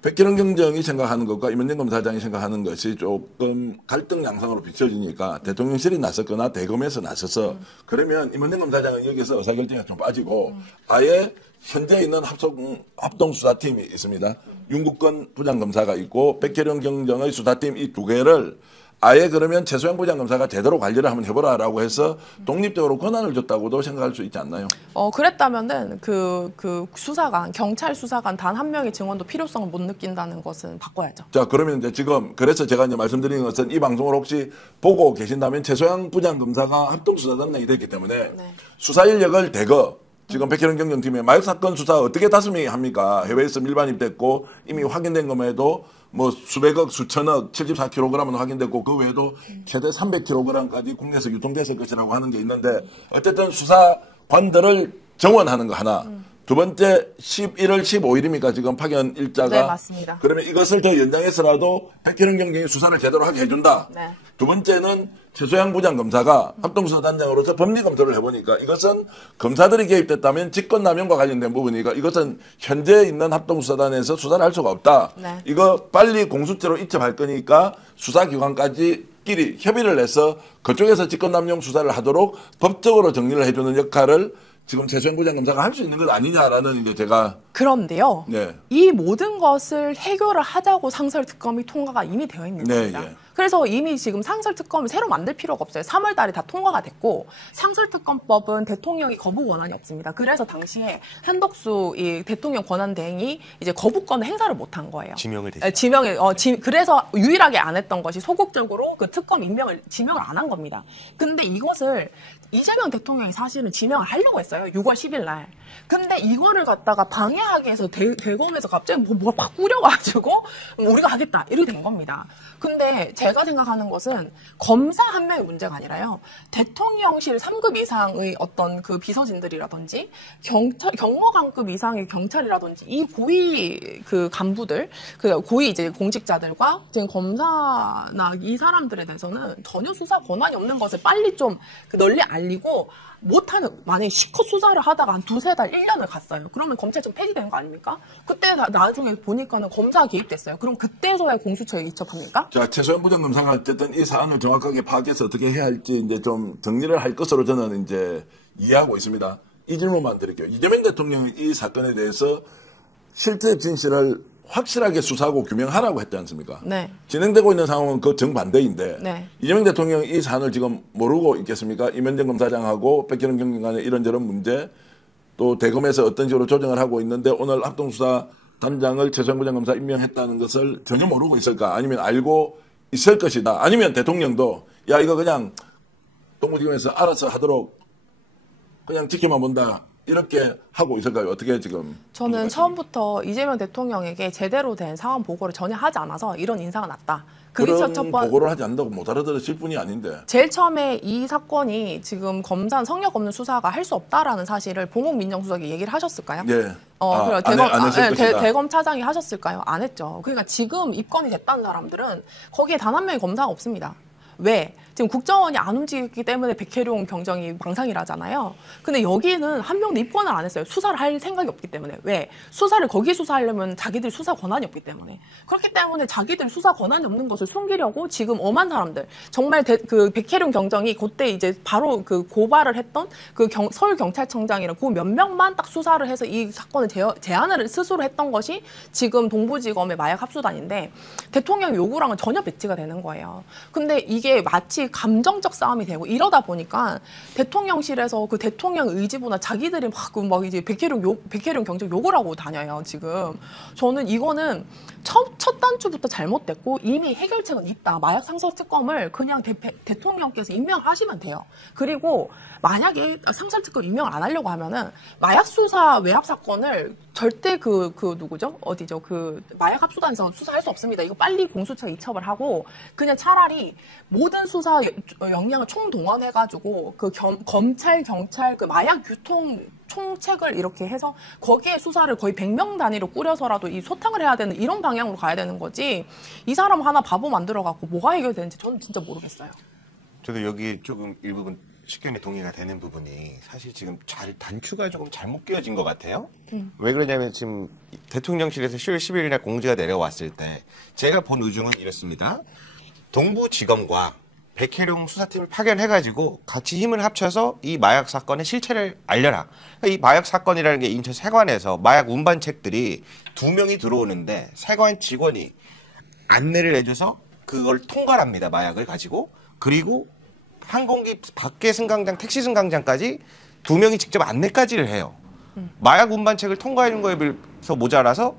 백혜련 경정이 생각하는 것과 임원정 검사장이 생각하는 것이 조금 갈등 양상으로 비춰지니까 대통령실이 나섰거나 대검에서 나서서 그러면 임원정 검사장은 여기서 의사결정이 좀 빠지고 아예 현재 있는 합동수사팀이 있습니다. 윤국건 부장검사가 있고 백혜련 경정의 수사팀 이 두 개를 아예 그러면 최소영 부장검사가 제대로 관리를 한번 해보라라고 해서 독립적으로 권한을 줬다고도 생각할 수 있지 않나요? 그랬다면은 그 수사관, 경찰 수사관 단 한 명의 증언도 필요성을 못 느낀다는 것은 바꿔야죠. 자, 그러면 이제 지금 그래서 제가 이제 말씀드리는 것은 이 방송을 혹시 보고 계신다면 최소영 부장검사가 합동수사단장이 됐기 때문에 네. 수사 인력을 대거 지금 백혜련 경정팀에 마약 사건 수사 어떻게 5명이 합니까? 해외에서 밀반입 됐고 이미 확인된 것에도 뭐 수백억, 수천억, 74kg은 확인됐고 그 외에도 최대 300kg까지 국내에서 유통됐을 것이라고 하는 게 있는데 어쨌든 수사관들을 정원하는 거 하나. 두 번째 11월 15일입니까? 지금 파견 일자가. 네, 맞습니다. 그러면 이것을 더 연장해서라도 백혜련 경정이 수사를 제대로 하게 해준다. 네. 두 번째는 최소영 부장검사가 합동수사단장으로서 법리검토를 해보니까 이것은 검사들이 개입됐다면 직권남용과 관련된 부분이니까 이것은 현재 있는 합동수사단에서 수사를 할 수가 없다. 네. 이거 빨리 공수처로 이첩할 거니까 수사기관까지 끼리 협의를 해서 그쪽에서 직권남용 수사를 하도록 법적으로 정리를 해주는 역할을 지금 최소영 부장검사가 할 수 있는 것 아니냐라는 이제 제가. 그런데요. 네. 이 모든 것을 해결을 하자고 상설특검이 통과가 이미 되어 있는 겁니다. 네, 예. 그래서 이미 지금 상설특검을 새로 만들 필요가 없어요. 3월 달에 다 통과가 됐고 상설특검법은 대통령이 거부 권한이 없습니다. 그래서 당시에 한덕수 이 대통령 권한대행이 이제 거부권을 행사를 못한 거예요. 지명을 네, 그래서 유일하게 안 했던 것이 소극적으로 그 특검 지명을 안 한 겁니다. 근데 이것을 이재명 대통령이 사실은 지명을 하려고 했어요. 6월 10일 날. 근데 이거를 갖다가 방해하기 위해서 대검에서 갑자기 뭘 막 꾸려가지고 우리가 하겠다 이렇게 된 겁니다. 근데 제가 생각하는 것은 검사 한 명의 문제가 아니라요. 대통령실 3급 이상의 어떤 그 비서진들이라든지 경호관급 이상의 경찰이라든지 이 고위 그 간부들, 그 고위 이제 공직자들과 지금 검사나 이 사람들에 대해서는 전혀 수사 권한이 없는 것을 빨리 좀 널리 알리고 못하는, 만약에 실컷 수사를 하다가 한 2-3달, 1년을 갔어요. 그러면 검찰청 폐지되는 거 아닙니까? 그때 나중에 보니까는 검사가 개입됐어요. 그럼 그때서야 공수처에 이첩합니까? 자, 최소영 부장검사가 어쨌든 이 사안을 정확하게 파악해서 어떻게 해야 할지 이제 좀 정리를 할 것으로 저는 이제 이해하고 있습니다. 이 질문만 드릴게요. 이재명 대통령이 이 사건에 대해서 실제 진실을 확실하게 수사하고 규명하라고 했지 않습니까? 네. 진행되고 있는 상황은 그 정반대인데 네. 이재명 대통령이 이 사안을 지금 모르고 있겠습니까? 임원정 검사장하고 백혜련 경정 간의 이런저런 문제 또 대검에서 어떤 식으로 조정을 하고 있는데 오늘 합동수사단장을 최소영 부장검사 임명했다는 것을 전혀 모르고 있을까? 아니면 알고 있을 것이다. 아니면 대통령도 야 이거 그냥 동부지검에서 알아서 하도록 그냥 지켜만 본다. 이렇게 하고 있을까요? 어떻게 지금? 저는 처음부터 이재명 대통령에게 제대로 된 상황 보고를 전혀 하지 않아서 이런 인사가 났다. 그런 보고를 하지 않는다고 못 알아들으실 분이 아닌데. 제일 처음에 이 사건이 지금 검사는 성역 없는 수사가 할 수 없다라는 사실을 봉욱 민정수석이 얘기를 하셨을까요? 네. 대검 차장이 하셨을까요? 안 했죠. 그러니까 지금 입건이 됐다는 사람들은 거기에 단 한 명의 검사가 없습니다. 왜? 지금 국정원이 안 움직였기 때문에 백혜룡 경정이 망상이라잖아요. 근데 여기는 한 명도 입건을 안 했어요. 수사를 할 생각이 없기 때문에. 왜? 수사를 거기 수사하려면 자기들 수사 권한이 없기 때문에. 그렇기 때문에 자기들 수사 권한이 없는 것을 숨기려고 지금 엄한 사람들. 정말 그 백혜룡 경정이 그때 이제 바로 그 고발을 했던 그 서울경찰청장이랑 그 몇 명만 딱 수사를 해서 이 사건을 제안을 스스로 했던 것이 지금 동부지검의 마약 합수단인데 대통령 요구랑은 전혀 배치가 되는 거예요. 근데 이게 마치 감정적 싸움이 되고 이러다 보니까 대통령실에서 그 대통령 의지보다 자기들이 막 이제 백혜룡 경정 욕을 하고 다녀요, 지금. 저는 이거는 첫 단추부터 잘못됐고 이미 해결책은 있다. 마약 상서 특검을 그냥 대통령께서 임명하시면 돼요. 그리고 만약에 상설 특검 임명을 안 하려고 하면은 마약 수사 외압 사건을 절대 그 누구죠? 어디죠? 그 마약 합수단에서 수사할 수 없습니다. 이거 빨리 공수처 이첩을 하고 그냥 차라리 모든 수사 역량을 총동원해가지고 그 검찰, 경찰 그 마약 유통 총책을 이렇게 해서 거기에 수사를 거의 100명 단위로 꾸려서라도 이 소탕을 해야 되는 이런 방향으로 가야 되는 거지. 이 사람 하나 바보 만들어갖고 뭐가 해결되는지 저는 진짜 모르겠어요. 저도 여기 조금 일부분 식견이 동의가 되는 부분이 사실 지금 단추가 조금 잘못 끼워진 것 같아요. 왜 그러냐면 지금 대통령실에서 10월 11일 날 공지가 내려왔을 때 제가 본 의중은 이렇습니다. 동부지검과 백혜룡 수사팀을 파견해가지고 같이 힘을 합쳐서 이 마약 사건의 실체를 알려라. 이 마약 사건이라는 게 인천 세관에서 마약 운반책들이 2명이 들어오는데 세관 직원이 안내를 해줘서 그걸 통과합니다. 마약을 가지고. 그리고 항공기 밖에 승강장, 택시 승강장까지 2명이 직접 안내까지를 해요. 마약 운반책을 통과해준 거에 비해서 모자라서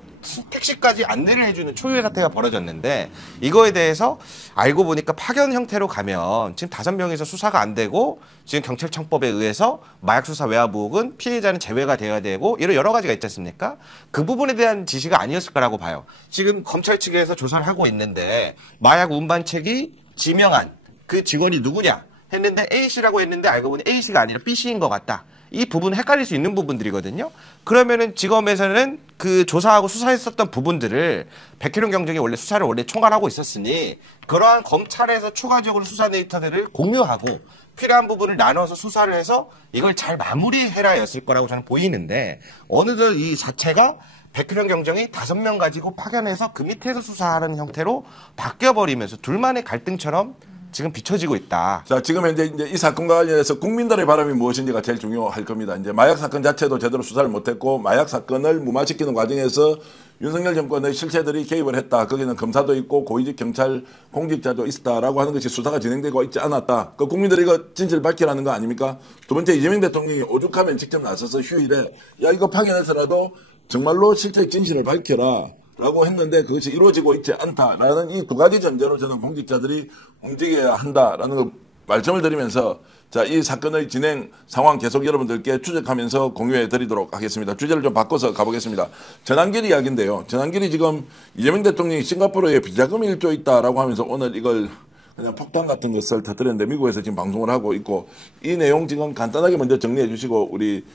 택시까지 안내를 해주는 초유의 사태가 벌어졌는데 이거에 대해서 알고 보니까 파견 형태로 가면 지금 5명에서 수사가 안 되고 지금 경찰청법에 의해서 마약 수사 외압 의혹은 피해자는 제외가 돼야 되고 이런 여러 가지가 있지 않습니까? 그 부분에 대한 지시가 아니었을 거라고 봐요. 지금 검찰 측에서 조사를 하고 있는데 마약 운반책이 지명한 그 직원이 누구냐 했는데 A씨라고 했는데 알고 보니 A씨가 아니라 B씨인 것 같다. 이 부분은 헷갈릴 수 있는 부분들이거든요. 그러면은 지검에서는 그 조사하고 수사했었던 부분들을 백혜룡 경정이 수사를 총괄하고 있었으니 그러한 검찰에서 추가적으로 수사 데이터들을 공유하고 필요한 부분을 나눠서 수사를 해서 이걸 잘 마무리해라였을 거라고 저는 보이는데 어느덧 이 자체가 백혜룡 경정이 5명 가지고 파견해서 그 밑에서 수사하는 형태로 바뀌어버리면서 둘만의 갈등처럼 지금 비춰지고 있다. 자, 지금 이제 이 사건과 관련해서 국민들의 바람이 무엇인지가 제일 중요할 겁니다. 이제 마약 사건 자체도 제대로 수사를 못했고 마약 사건을 무마시키는 과정에서 윤석열 정권의 실체들이 개입을 했다. 거기는 검사도 있고 고위직 경찰 공직자도 있다라고 하는 것이 수사가 진행되고 있지 않았다. 그 국민들이 이거 진실을 밝히라는 거 아닙니까? 두 번째, 이재명 대통령이 오죽하면 직접 나서서 휴일에 야 이거 파견해서라도 정말로 실체 진실을 밝혀라. 라고 했는데 그것이 이루어지고 있지 않다라는 이 2가지 전제로 저는 공직자들이 움직여야 한다라는 걸 말씀을 드리면서 자, 이 사건의 진행 상황 계속 여러분들께 추적하면서 공유해 드리도록 하겠습니다. 주제를 좀 바꿔서 가보겠습니다. 전환길 이야기인데요. 전환길이 지금 이재명 대통령이 싱가포르에 비자금 1조 있다라고 하면서 오늘 이걸 그냥 폭탄 같은 것을 터뜨렸는데 미국에서 지금 방송을 하고 있고 이 내용 지금 간단하게 먼저 정리해 주시고 우리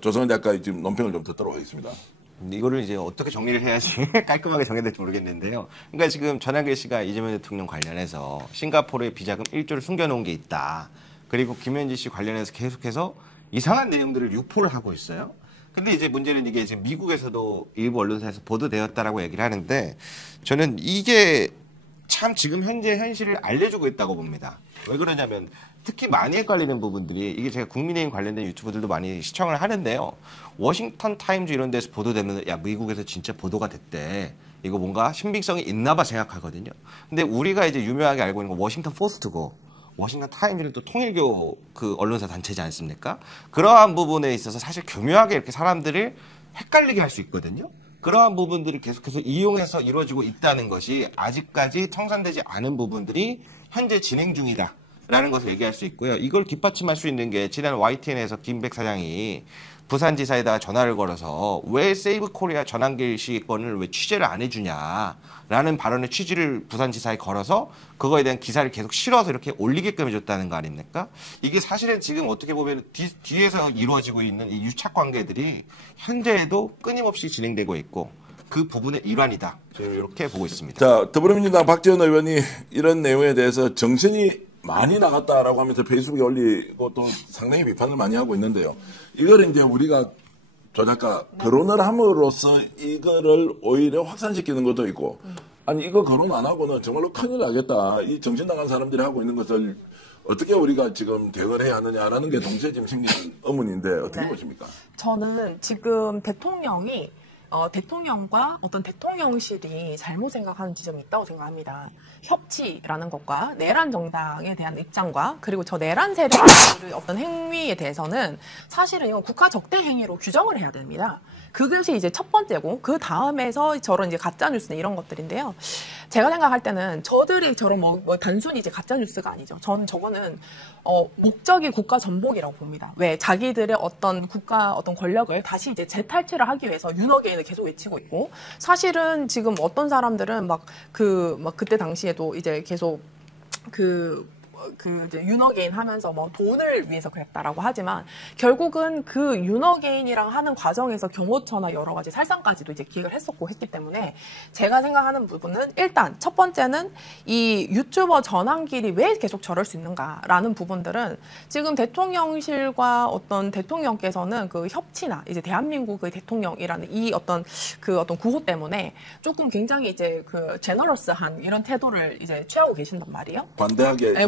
조성은 작가 지금 논평을 좀 듣도록 하겠습니다. 이거를 이제 어떻게 정리를 해야지 깔끔하게 정해야 될지 모르겠는데요. 그러니까 지금 전환길 씨가 이재명 대통령 관련해서 싱가포르에 비자금 1조를 숨겨놓은 게 있다. 그리고 김현지 씨 관련해서 계속해서 이상한 내용들을 유포를 하고 있어요. 근데 이제 문제는 이게 지금 미국에서도 일부 언론사에서 보도되었다라고 얘기를 하는데 저는 이게 참 지금 현재 현실을 알려주고 있다고 봅니다. 왜 그러냐면 특히 많이 헷갈리는 부분들이 이게 제가 국민의힘 관련된 유튜브들도 많이 시청을 하는데요. 워싱턴 타임즈 이런 데서 보도되면 야 미국에서 진짜 보도가 됐대. 이거 뭔가 신빙성이 있나 봐 생각하거든요. 근데 우리가 이제 유명하게 알고 있는 건 워싱턴 포스트고 워싱턴 타임즈는 또 통일교 그 언론사 단체지 않습니까? 그러한 부분에 있어서 사실 교묘하게 이렇게 사람들을 헷갈리게 할 수 있거든요. 그러한 부분들을 계속해서 이용해서 이루어지고 있다는 것이 아직까지 청산되지 않은 부분들이 현재 진행 중이다. 라는 것을 얘기할 수 있고요. 이걸 뒷받침할 수 있는 게 지난 YTN에서 김백 사장이 부산지사에다가 전화를 걸어서 왜 세이브 코리아 전환길 씨 건을 왜 취재를 안 해주냐라는 발언의 취지를 부산지사에 걸어서 그거에 대한 기사를 계속 실어서 이렇게 올리게끔 해줬다는 거 아닙니까? 이게 사실은 지금 어떻게 보면 뒤에서 이루어지고 있는 이 유착 관계들이 현재에도 끊임없이 진행되고 있고 그 부분의 일환이다. 저는 이렇게 보고 있습니다. 자, 더불어민주당 박지원 의원이 이런 내용에 대해서 정신이 많이 나갔다라고 하면서 페이스북에 올리고 또 상당히 비판을 많이 하고 있는데요. 이걸 이제 우리가 조작가 거론을 함으로써 이거를 오히려 확산시키는 것도 있고, 아니 이거 거론 안 하고는 정말로 큰일 나겠다. 이 정신 나간 사람들이 하고 있는 것을 어떻게 우리가 지금 대응을 해야 하느냐라는 게 동시에 지금 생기는 의문인데 어떻게 보십니까? 저는 지금 대통령과 어떤 대통령실이 잘못 생각하는 지점이 있다고 생각합니다. 협치라는 것과 내란 정당에 대한 입장과 그리고 저 내란 세력의 어떤 행위에 대해서는 사실은 이건 국가 적대 행위로 규정을 해야 됩니다. 그것이 이제 첫 번째고 그 다음에서 저런 이제 가짜 뉴스나 이런 것들인데요. 제가 생각할 때는 저들이 저런 뭐 단순히 이제 가짜 뉴스가 아니죠. 저는 저거는 목적이 국가 전복이라고 봅니다. 왜 자기들의 어떤 국가 어떤 권력을 다시 이제 재탈취를 하기 위해서 윤어게인을 계속 외치고 있고, 사실은 지금 어떤 사람들은 막 그때 당시에도 이제 계속 이제 윤어게인 하면서 뭐 돈을 위해서 그랬다라고 하지만 결국은 그 윤어게인이랑 하는 과정에서 경호처나 여러 가지 살상까지도 이제 기획을 했었고 했기 때문에 제가 생각하는 부분은 일단 첫 번째는 이 유튜버 전환길이 왜 계속 저럴 수 있는가라는 부분들은 지금 대통령실과 어떤 대통령께서는 그 협치나 이제 대한민국의 대통령이라는 이 어떤 구호 때문에 조금 굉장히 이제 그 제너러스한 이런 태도를 이제 취하고 계신단 말이에요. 관대하게. 네,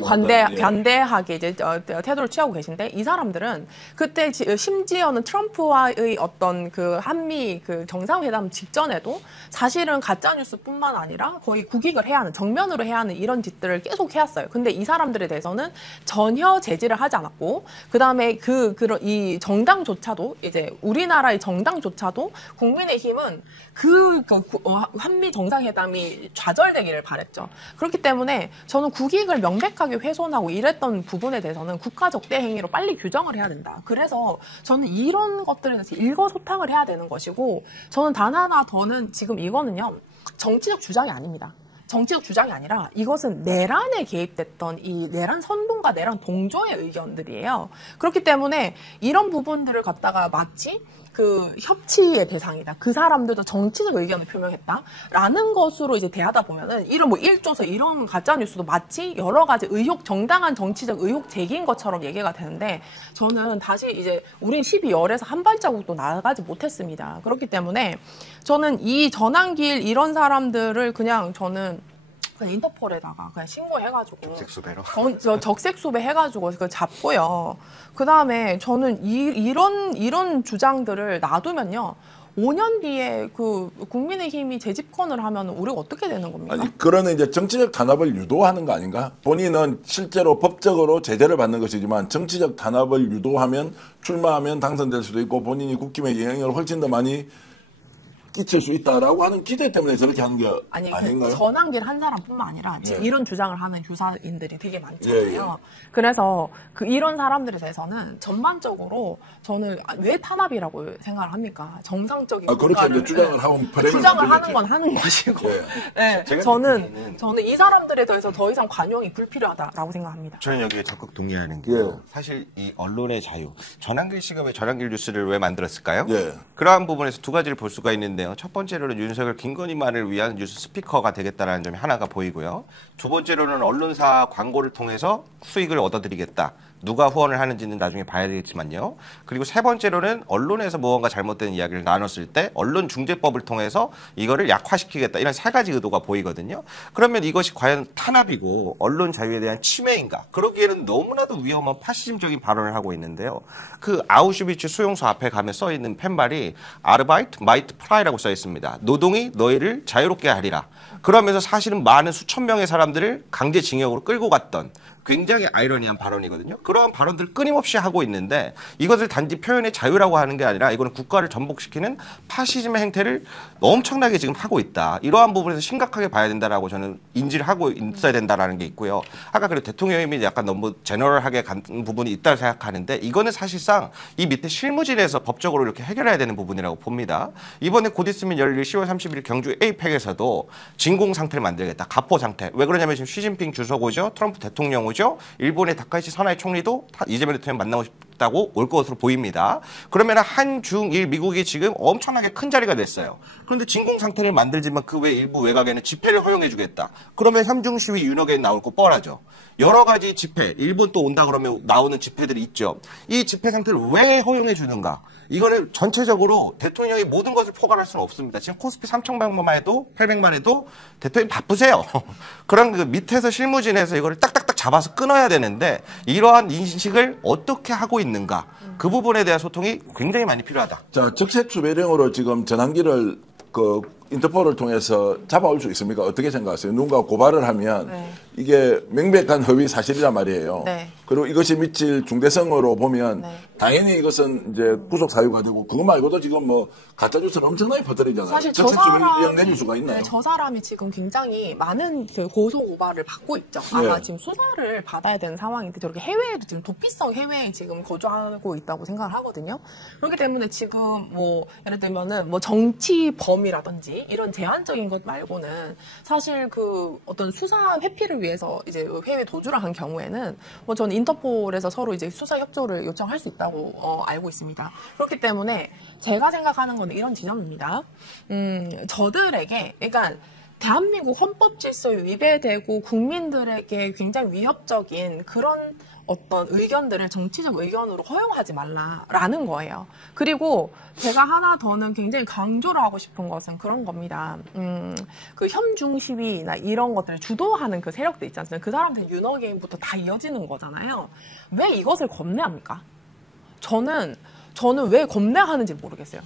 관대하게 이제 태도를 취하고 계신데 이 사람들은 그때 심지어는 트럼프와의 어떤 그 한미 그 정상회담 직전에도 사실은 가짜 뉴스뿐만 아니라 거의 국익을 해야 하는 정면으로 해야 하는 이런 짓들을 계속 해왔어요. 근데 이 사람들에 대해서는 전혀 제지를 하지 않았고 그다음에 그런 이 정당조차도 이제 우리나라의 정당조차도 국민의힘은 한미 정상회담이 좌절되기를 바랬죠. 그렇기 때문에 저는 국익을 명백하게 훼손하고 이랬던 부분에 대해서는 국가적대 행위로 빨리 규정을 해야 된다. 그래서 저는 이런 것들에 대해서 일거소탕을 해야 되는 것이고, 저는 단 하나 더는 지금 이거는요 정치적 주장이 아닙니다. 정치적 주장이 아니라 이것은 내란에 개입됐던 이 내란 선동과 내란 동조의 의견들이에요. 그렇기 때문에 이런 부분들을 갖다가 마치 그 협치의 대상이다. 그 사람들도 정치적 의견을 표명했다라는 것으로 이제 대하다 보면은 이런 뭐 일조서 이런 가짜 뉴스도 마치 여러 가지 정당한 정치적 의혹 제기인 것처럼 얘기가 되는데, 저는 다시 이제 우린 12월에서 한 발자국도 나아가지 못했습니다. 그렇기 때문에 저는 이 전환길 이런 사람들을 저는 인터폴에다가 그냥 신고해가지고 적색수배로 적색수배 해가지고 그 잡고요. 그 다음에 저는 이런 주장들을 놔두면요 5년 뒤에 그 국민의힘이 재집권을 하면 우리가 어떻게 되는 겁니까? 아니 그러는 이제 정치적 단합을 유도하는 거 아닌가? 본인은 실제로 법적으로 제재를 받는 것이지만 정치적 단합을 유도하면 출마하면 당선될 수도 있고 본인이 국힘에 영향을 훨씬 더 많이 끼칠 수 있다라고 하는 기대 때문에 저렇게 하는 게 아닌가요? 전환길 한 사람뿐만 아니라 지금 이런 주장을 하는 유사인들이 되게 많잖아요. 예. 그래서 이런 사람들에 대해서는 전반적으로 저는 왜 탄압이라고 생각을 합니까? 정상적인 그렇게 이제 주장을 하는 건 하는 것이고, 네, 저는 이 사람들에 대해서 더 이상 관용이 불필요하다라고 생각합니다. 저는 여기에 적극 동의하는 게요. 사실 이 언론의 자유, 전환길 씨가 왜 전환길 뉴스를 왜 만들었을까요? 그러한 부분에서 두 가지를 볼 수가 있는데요. 첫 번째로는 윤석열 김건희만을 위한 뉴스 스피커가 되겠다라는 점이 하나가 보이고요. 두 번째로는 언론사 광고를 통해서 수익을 얻어들이겠다. 누가 후원을 하는지는 나중에 봐야 되겠지만요. 그리고 세 번째로는 언론에서 무언가 잘못된 이야기를 나눴을 때 언론중재법을 통해서 이거를 약화시키겠다. 이런 세 가지 의도가 보이거든요. 그러면 이것이 과연 탄압이고 언론 자유에 대한 침해인가? 그러기에는 너무나도 위험한 파시즘적인 발언을 하고 있는데요. 그 아우슈비츠 수용소 앞에 가면 써 있는 팻말이 아르바이트 마이트 프라이라고 써 있습니다. 노동이 너희를 자유롭게 하리라. 그러면서 사실은 많은 수천 명의 사람들을 강제징역으로 끌고 갔던 굉장히 아이러니한 발언이거든요. 그런 발언들 끊임없이 하고 있는데 이것을 단지 표현의 자유라고 하는 게 아니라 이거는 국가를 전복시키는 파시즘의 행태를 엄청나게 지금 하고 있다. 이러한 부분에서 심각하게 봐야 된다라고 저는 인지를 하고 있어야 된다라는 게 있고요. 아까 그리고 대통령님이 약간 너무 제너럴하게 간 부분이 있다고 생각하는데 이거는 사실상 이 밑에 실무진에서 법적으로 이렇게 해결해야 되는 부분이라고 봅니다. 이번에 곧 있으면 열릴 10월 30일 경주 에이펙에서도 진공 상태를 만들겠다. 가포 상태. 왜 그러냐면 지금 시진핑 주석오죠. 트럼프 대통령 오죠. 일본의 다카이치 사나이 총리도 이재명 대통령 만나고 싶다고 올 것으로 보입니다. 그러면 한중일 미국이 지금 엄청나게 큰 자리가 됐어요. 그런데 진공 상태를 만들지만 그 외 일부 외곽에는 집회를 허용해 주겠다. 그러면 현중 시위 윤핵에 나올 거 뻔하죠. 여러 가지 집회, 일본 또 온다 그러면 나오는 집회들이 있죠. 이 집회 상태를 왜 허용해 주는가? 이거는 전체적으로 대통령이 모든 것을 포괄할 수는 없습니다. 지금 코스피 3,100만 해도 800만 해도 대통령이 바쁘세요. 그런 그 밑에서 실무진에서 이거를 딱딱딱 잡아서 끊어야 되는데 이러한 인식을 어떻게 하고 있는가? 그 부분에 대한 소통이 굉장히 많이 필요하다. 자, 적색 수배령으로 지금 전환기를 인터폴을 통해서 잡아올 수 있습니까? 어떻게 생각하세요? 누군가 고발을 하면 네. 이게 명백한 허위 사실이란 말이에요. 네. 그리고 이것이 미칠 중대성으로 보면 네. 당연히 이것은 이제 구속 사유가 되고 그거 말고도 지금 뭐 가짜 뉴스를 엄청나게 퍼뜨리잖아요. 사실 저 적색수배령 내릴 수가 있나요? 네, 저 사람이 지금 굉장히 많은 그 고소 고발을 받고 있죠. 아마 네. 지금 수사를 받아야 되는 상황인데 저렇게 해외에도 지금 도피성 해외에 지금 거주하고 있다고 생각을 하거든요. 그렇기 때문에 지금 뭐 예를 들면은 뭐 정치범이라든지 이런 제한적인 것 말고는 사실 그 어떤 수사 회피를 위해서 이제 해외 도주를 한 경우에는 뭐 저는 인터폴에서 서로 이제 수사 협조를 요청할 수 있다고 알고 있습니다. 그렇기 때문에 제가 생각하는 건 이런 지점입니다. 저들에게 그러니까 대한민국 헌법 질서에 위배되고 국민들에게 굉장히 위협적인 그런 어떤 의견들을 정치적 의견으로 허용하지 말라라는 거예요. 그리고 제가 하나 더는 굉장히 강조를 하고 싶은 것은 그런 겁니다. 그 현중 시위나 이런 것들을 주도하는 그 세력들 있지 않습니까? 그 사람들 윤호개인부터 다 이어지는 거잖아요. 왜 이것을 겁내합니까? 저는 왜 겁내하는지 모르겠어요.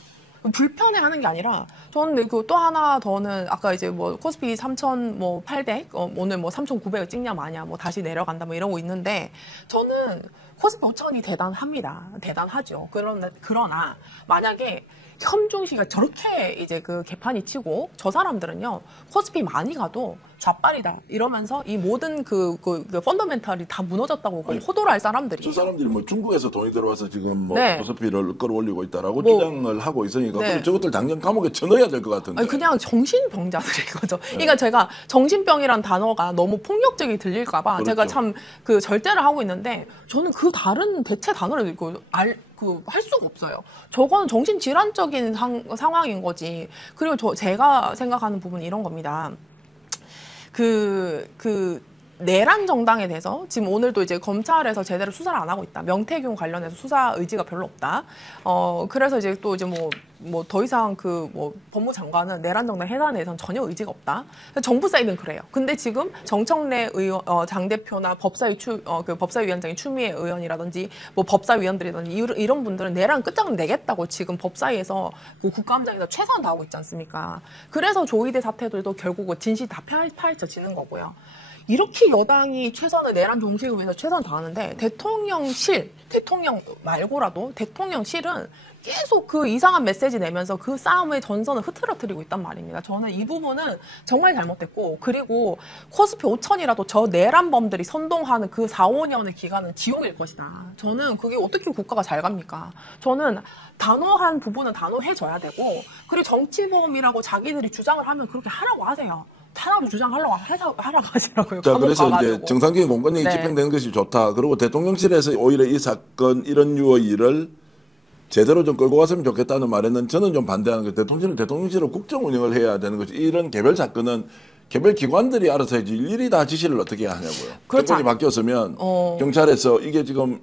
불편해하는 게 아니라 저는 그 또 하나 더는 아까 이제 뭐 코스피 3,800 오늘 뭐 3,900을 찍냐 마냐 뭐 다시 내려간다 뭐 이러고 있는데 저는 코스피 5,000이 대단합니다. 대단하죠. 그러나 만약에 현중시가 저렇게 이제 그 개판이 치고 저 사람들은요 코스피 많이 가도 좌빨이다 이러면서 이 모든 그 펀더멘탈이 다 무너졌다고 호도를 할 사람들이. 저 사람들이 뭐 중국에서 돈이 들어와서 지금 뭐 네. 코스피를 끌어올리고 있다라고 뭐, 주장을 하고 있으니까 네. 저것들 당장 감옥에 쳐넣어야 될 것 같은데. 아니, 그냥 정신병자들인 거죠. 그러니까 제가 정신병이란 단어가 너무 폭력적이 들릴까봐 그렇죠. 제가 참 그 절제를 하고 있는데 저는 그 다른 대체 단어를 할 수가 없어요. 저건 정신질환적인 상황인 거지. 그리고 제가 생각하는 부분은 이런 겁니다. 내란 정당에 대해서 지금 오늘도 이제 검찰에서 제대로 수사를 안 하고 있다. 명태균 관련해서 수사 의지가 별로 없다. 그래서 이제 또 이제 뭐 더 이상 법무장관은 내란 정당 해산에 대해서는 전혀 의지가 없다. 정부 사이드는 그래요. 근데 지금 정청래 의원, 장 대표나 법사위원장인 추미애 의원이라든지 뭐 법사위원들이라든지 이런 분들은 내란 끝장을 내겠다고 지금 법사위에서 국감장에서 최선을 다하고 있지 않습니까? 그래서 조이대 사태들도 결국 진실 다 파헤쳐지는 거고요. 이렇게 여당이 내란 종식을 위해서 최선을 다하는데 대통령 말고라도 대통령실은 계속 그 이상한 메시지 내면서 그 싸움의 전선을 흐트러뜨리고 있단 말입니다. 저는 이 부분은 정말 잘못됐고 그리고 코스피 5,000이라도 저 내란범들이 선동하는 그 4, 5년의 기간은 지옥일 것이다. 저는 그게 어떻게 국가가 잘 갑니까? 저는 단호한 부분은 단호해줘야 되고 그리고 정치범이라고 자기들이 주장을 하면 그렇게 하라고 하세요. 탄압을 주장하려고 하라고 하시라고요. 자, 그래서 이제 정상적인 공권력이 네. 집행되는 것이 좋다. 그리고 대통령실에서 오히려 이 사건 이런 유의 일을 제대로 좀 끌고 갔으면 좋겠다는 말에는 저는 좀 반대하는 게 대통령실은 국정 운영을 해야 되는 것이 이런 개별 사건은 개별 기관들이 알아서 해야지 일일이 다 지시를 어떻게 하냐고요. 그렇죠. 정권이 바뀌었으면 경찰에서 이게 지금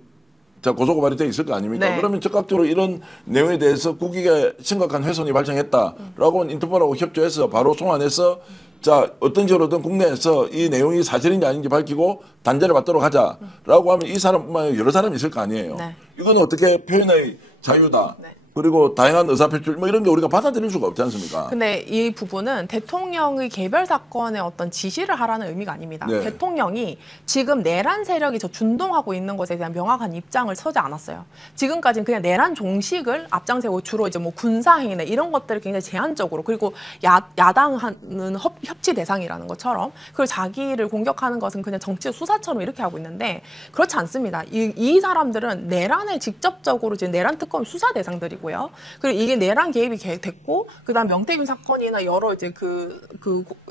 고소고발이 돼 있을 거 아닙니까? 네. 그러면 적극적으로 이런 내용에 대해서 국익에 심각한 훼손이 발생했다라고 인터폴하고 협조해서 바로 송환해서 자 어떤 식으로든 국내에서 이 내용이 사실인지 아닌지 밝히고 단죄를 받도록 하자라고 하면 이 사람뿐만 아니라 여러 사람이 있을 거 아니에요. 네. 이건 어떻게 표현의 자유다. 네. 그리고 다양한 의사표출 뭐 이런 게 우리가 받아들일 수가 없지 않습니까? 근데 이 부분은 대통령의 개별 사건에 어떤 지시를 하라는 의미가 아닙니다. 네. 대통령이 지금 내란 세력이 저 준동하고 있는 것에 대한 명확한 입장을 서지 않았어요. 지금까지는 그냥 내란 종식을 앞장세고 주로 이제 뭐 군사행위나 이런 것들을 굉장히 제한적으로 그리고 야당은 협치 대상이라는 것처럼 그리고 자기를 공격하는 것은 그냥 정치 수사처럼 이렇게 하고 있는데 그렇지 않습니다. 이 사람들은 내란에 직접적으로 지금 내란 특검 수사 대상들이고 그리고 이게 내란 개입이 됐고, 그다음 명태균 사건이나 여러 이제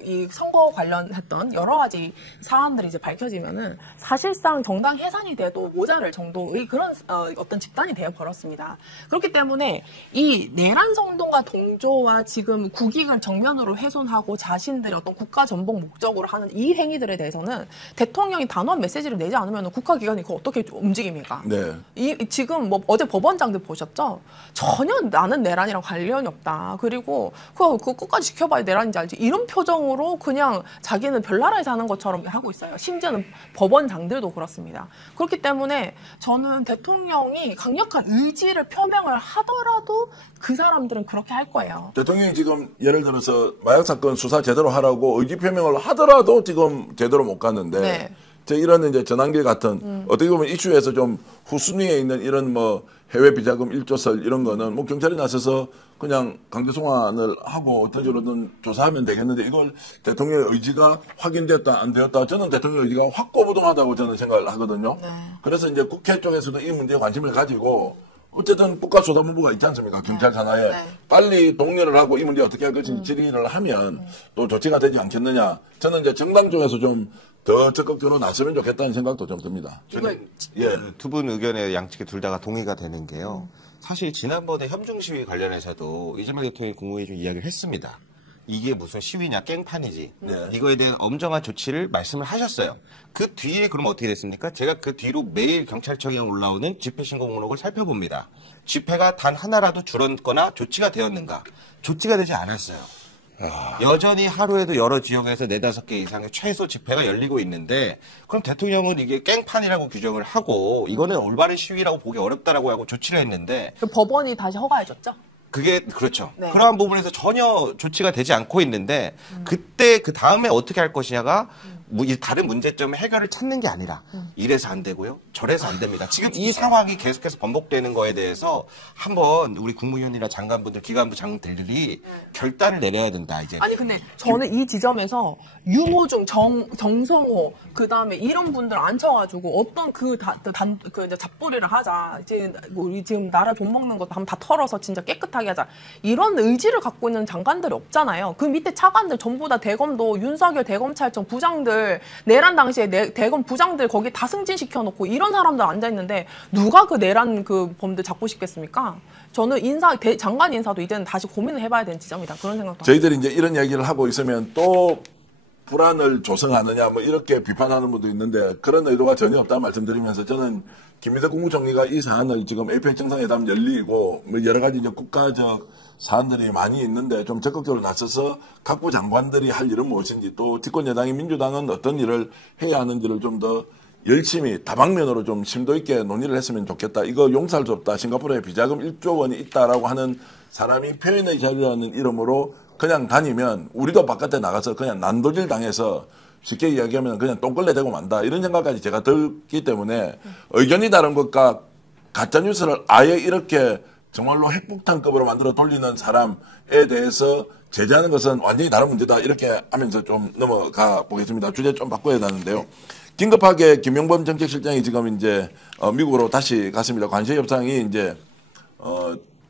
이 선거 관련했던 여러 가지 사안들이 이제 밝혀지면은 사실상 정당 해산이 돼도 모자랄 정도의 그런 어떤 집단이 되어 버렸습니다. 그렇기 때문에 이 내란 선동과 동조와 지금 국익을 정면으로 훼손하고 자신들의 어떤 국가 전복 목적으로 하는 이 행위들에 대해서는 대통령이 단호한 메시지를 내지 않으면 국가기관이 그걸 어떻게 움직입니까? 네. 지금 뭐 어제 법원장들 보셨죠? 전혀 나는 내란이랑 관련이 없다. 그리고 그거 끝까지 지켜봐야 내란인지 알지. 이런 표정으로 그냥 자기는 별나라에 사는 것처럼 하고 있어요. 심지어는 법원장들도 그렇습니다. 그렇기 때문에 저는 대통령이 강력한 의지를 표명을 하더라도 그 사람들은 그렇게 할 거예요. 대통령이 지금 예를 들어서 마약 사건 수사 제대로 하라고 의지 표명을 하더라도 지금 제대로 못 갔는데 네. 이런 이제 전환길 같은 어떻게 보면 이슈에서 좀 후순위에 있는 이런 뭐 해외 비자금 1조설 이런 거는 뭐 경찰이 나서서 그냥 강제 송환을 하고 어떤 식으로든 조사하면 되겠는데 이걸 대통령의 의지가 확인됐다 안 되었다 저는 대통령의 의지가 확고부동하다고 저는 생각을 하거든요. 네. 그래서 이제 국회 쪽에서도 이 문제에 관심을 가지고 어쨌든 국가수사본부가 있지 않습니까? 경찰 산하에 네. 빨리 동료를 하고 이 문제 어떻게 할 것인지 질의를 하면 또 조치가 되지 않겠느냐. 저는 이제 정당 쪽에서 좀 더 적극적으로 나서면 좋겠다는 생각도 좀 듭니다. 예. 두 분 의견에 양측에 둘 다가 동의가 되는 게요. 사실 지난번에 협중 시위 관련해서도 이재명 대통령이 국무회의 중 이야기를 했습니다. 이게 무슨 시위냐 깽판이지. 네. 이거에 대한 엄정한 조치를 말씀을 하셨어요. 그 뒤에 그럼 어떻게 됐습니까? 제가 그 뒤로 매일 경찰청에 올라오는 집회 신고 목록을 살펴봅니다. 집회가 단 하나라도 줄었거나 조치가 되었는가? 조치가 되지 않았어요. 여전히 하루에도 여러 지역에서 4-5개 이상의 최소 집회가 열리고 있는데 그럼 대통령은 이게 깽판이라고 규정을 하고 이거는 올바른 시위라고 보기 어렵다라고 하고 조치를 했는데 법원이 다시 허가해줬죠? 그게 그렇죠. 네. 그러한 부분에서 전혀 조치가 되지 않고 있는데 그때 그 다음에 어떻게 할 것이냐가 이 다른 문제점 해결을 찾는 게 아니라 이래서 안 되고요. 저래서 안 됩니다. 지금 이 상황이 계속해서 반복되는 거에 대해서 한번 우리 국무위원이나 장관분들, 기관부 장들이 결단을 내려야 된다. 이제. 아니 근데 저는 이 지점에서 유호중, 정성호 그다음에 이런 분들 앉혀가지고 어떤 이제 잡돌이를 하자. 이제 우리 지금 나라 돈 먹는 거 한번 다 털어서 진짜 깨끗하게 하자. 이런 의지를 갖고 있는 장관들이 없잖아요. 그 밑에 차관들 전부 다 대검도 윤석열 대검찰청 부장들 내란 당시에 대검 부장들 거기 다 승진시켜놓고 이런 사람들 앉아있는데 누가 그 내란 그 범들 잡고 싶겠습니까? 저는 장관 인사도 이제는 다시 고민을 해봐야 되는 지점이다. 그런 생각도 저희들이 이제 이런 얘기를 하고 있으면 또 불안을 조성하느냐 뭐 이렇게 비판하는 분도 있는데 그런 의도가 전혀 없다는 말씀드리면서 저는 김민석 국무총리가 이 사안을 지금 APEC 정상회담 열리고 뭐 여러 가지 이제 국가적 사안들이 많이 있는데 좀 적극적으로 나서서 각부 장관들이 할 일은 무엇인지 또 집권 여당인 민주당은 어떤 일을 해야 하는지를 좀 더 열심히 다방면으로 좀 심도 있게 논의를 했으면 좋겠다. 이거 용서할 수 없다. 싱가포르에 비자금 1조 원이 있다라고 하는 사람이 표현의 자유라는 이름으로 그냥 다니면 우리도 바깥에 나가서 그냥 난도질 당해서 쉽게 이야기하면 그냥 똥걸레 되고 만다. 이런 생각까지 제가 들기 때문에 의견이 다른 것과 가짜뉴스를 아예 이렇게 정말로 핵폭탄급으로 만들어 돌리는 사람에 대해서 제재하는 것은 완전히 다른 문제다. 이렇게 하면서 좀 넘어가 보겠습니다. 주제 좀 바꿔야 하는데요. 긴급하게 김용범 정책실장이 지금 이제 미국으로 다시 갔습니다. 관세 협상이 이제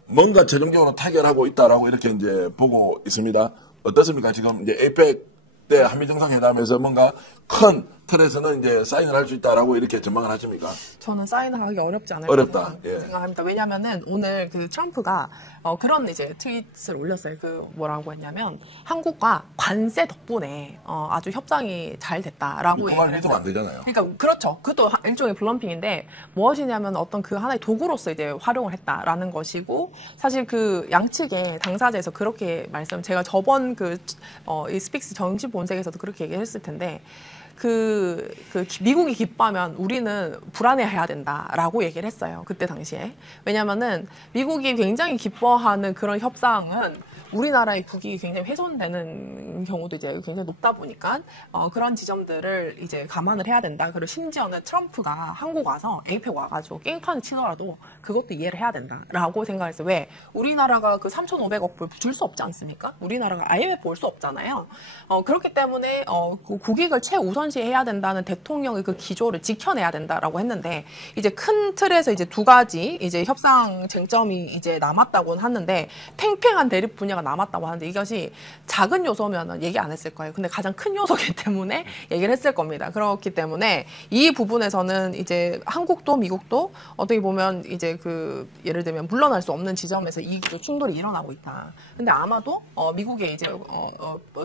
뭔가 최종적으로 타결하고 있다라고 이렇게 이제 보고 있습니다. 어떻습니까? 지금 이제 APEC 때 한미 정상회담에서 뭔가 큰 틀에서는 이제 사인을 할 수 있다라고 이렇게 전망을 하십니까? 저는 사인을 하기 어렵지 않을까 어렵다. 예. 생각합니다. 왜냐하면은 오늘 그 트럼프가 그런 이제 트윗을 올렸어요. 그 뭐라고 했냐면 한국과 관세 덕분에 아주 협상이 잘 됐다라고. 그 말 믿으면 안 되잖아요. 그러니까 그렇죠. 그것도 일종의 블럼핑인데 무엇이냐면 어떤 그 하나의 도구로서 이제 활용을 했다라는 것이고 사실 그 양측의 당사자에서 그렇게 제가 저번 이 스픽스 정치 본색에서도 그렇게 얘기했을 텐데. 미국이 기뻐하면 우리는 불안해해야 된다라고 얘기를 했어요. 그때 당시에. 왜냐면은 미국이 굉장히 기뻐하는 그런 협상은 우리나라의 국익이 굉장히 훼손되는 경우도 이제 굉장히 높다 보니까 그런 지점들을 이제 감안을 해야 된다. 그리고 심지어는 트럼프가 한국 와서 에이펙 와가지고 게임판을 치더라도 그것도 이해를 해야 된다라고 생각했어요. 왜? 우리나라가 그 3,500억 불 줄 수 없지 않습니까? 우리나라가 IMF 올 수 없잖아요. 그렇기 때문에 그 국익을 최우선시해야 된다는 대통령의 그 기조를 지켜내야 된다라고 했는데 이제 큰 틀에서 이제 두 가지 이제 협상 쟁점이 이제 남았다고는 하는데 팽팽한 대립 분야가 남았다고 하는데 이것이 작은 요소면은 얘기 안 했을 거예요. 근데 가장 큰 요소이기 때문에 얘기를 했을 겁니다. 그렇기 때문에 이 부분에서는 이제 한국도 미국도 어떻게 보면 이제 그 예를 들면 물러날 수 없는 지점에서 이 충돌이 일어나고 있다. 근데 아마도 미국에 이제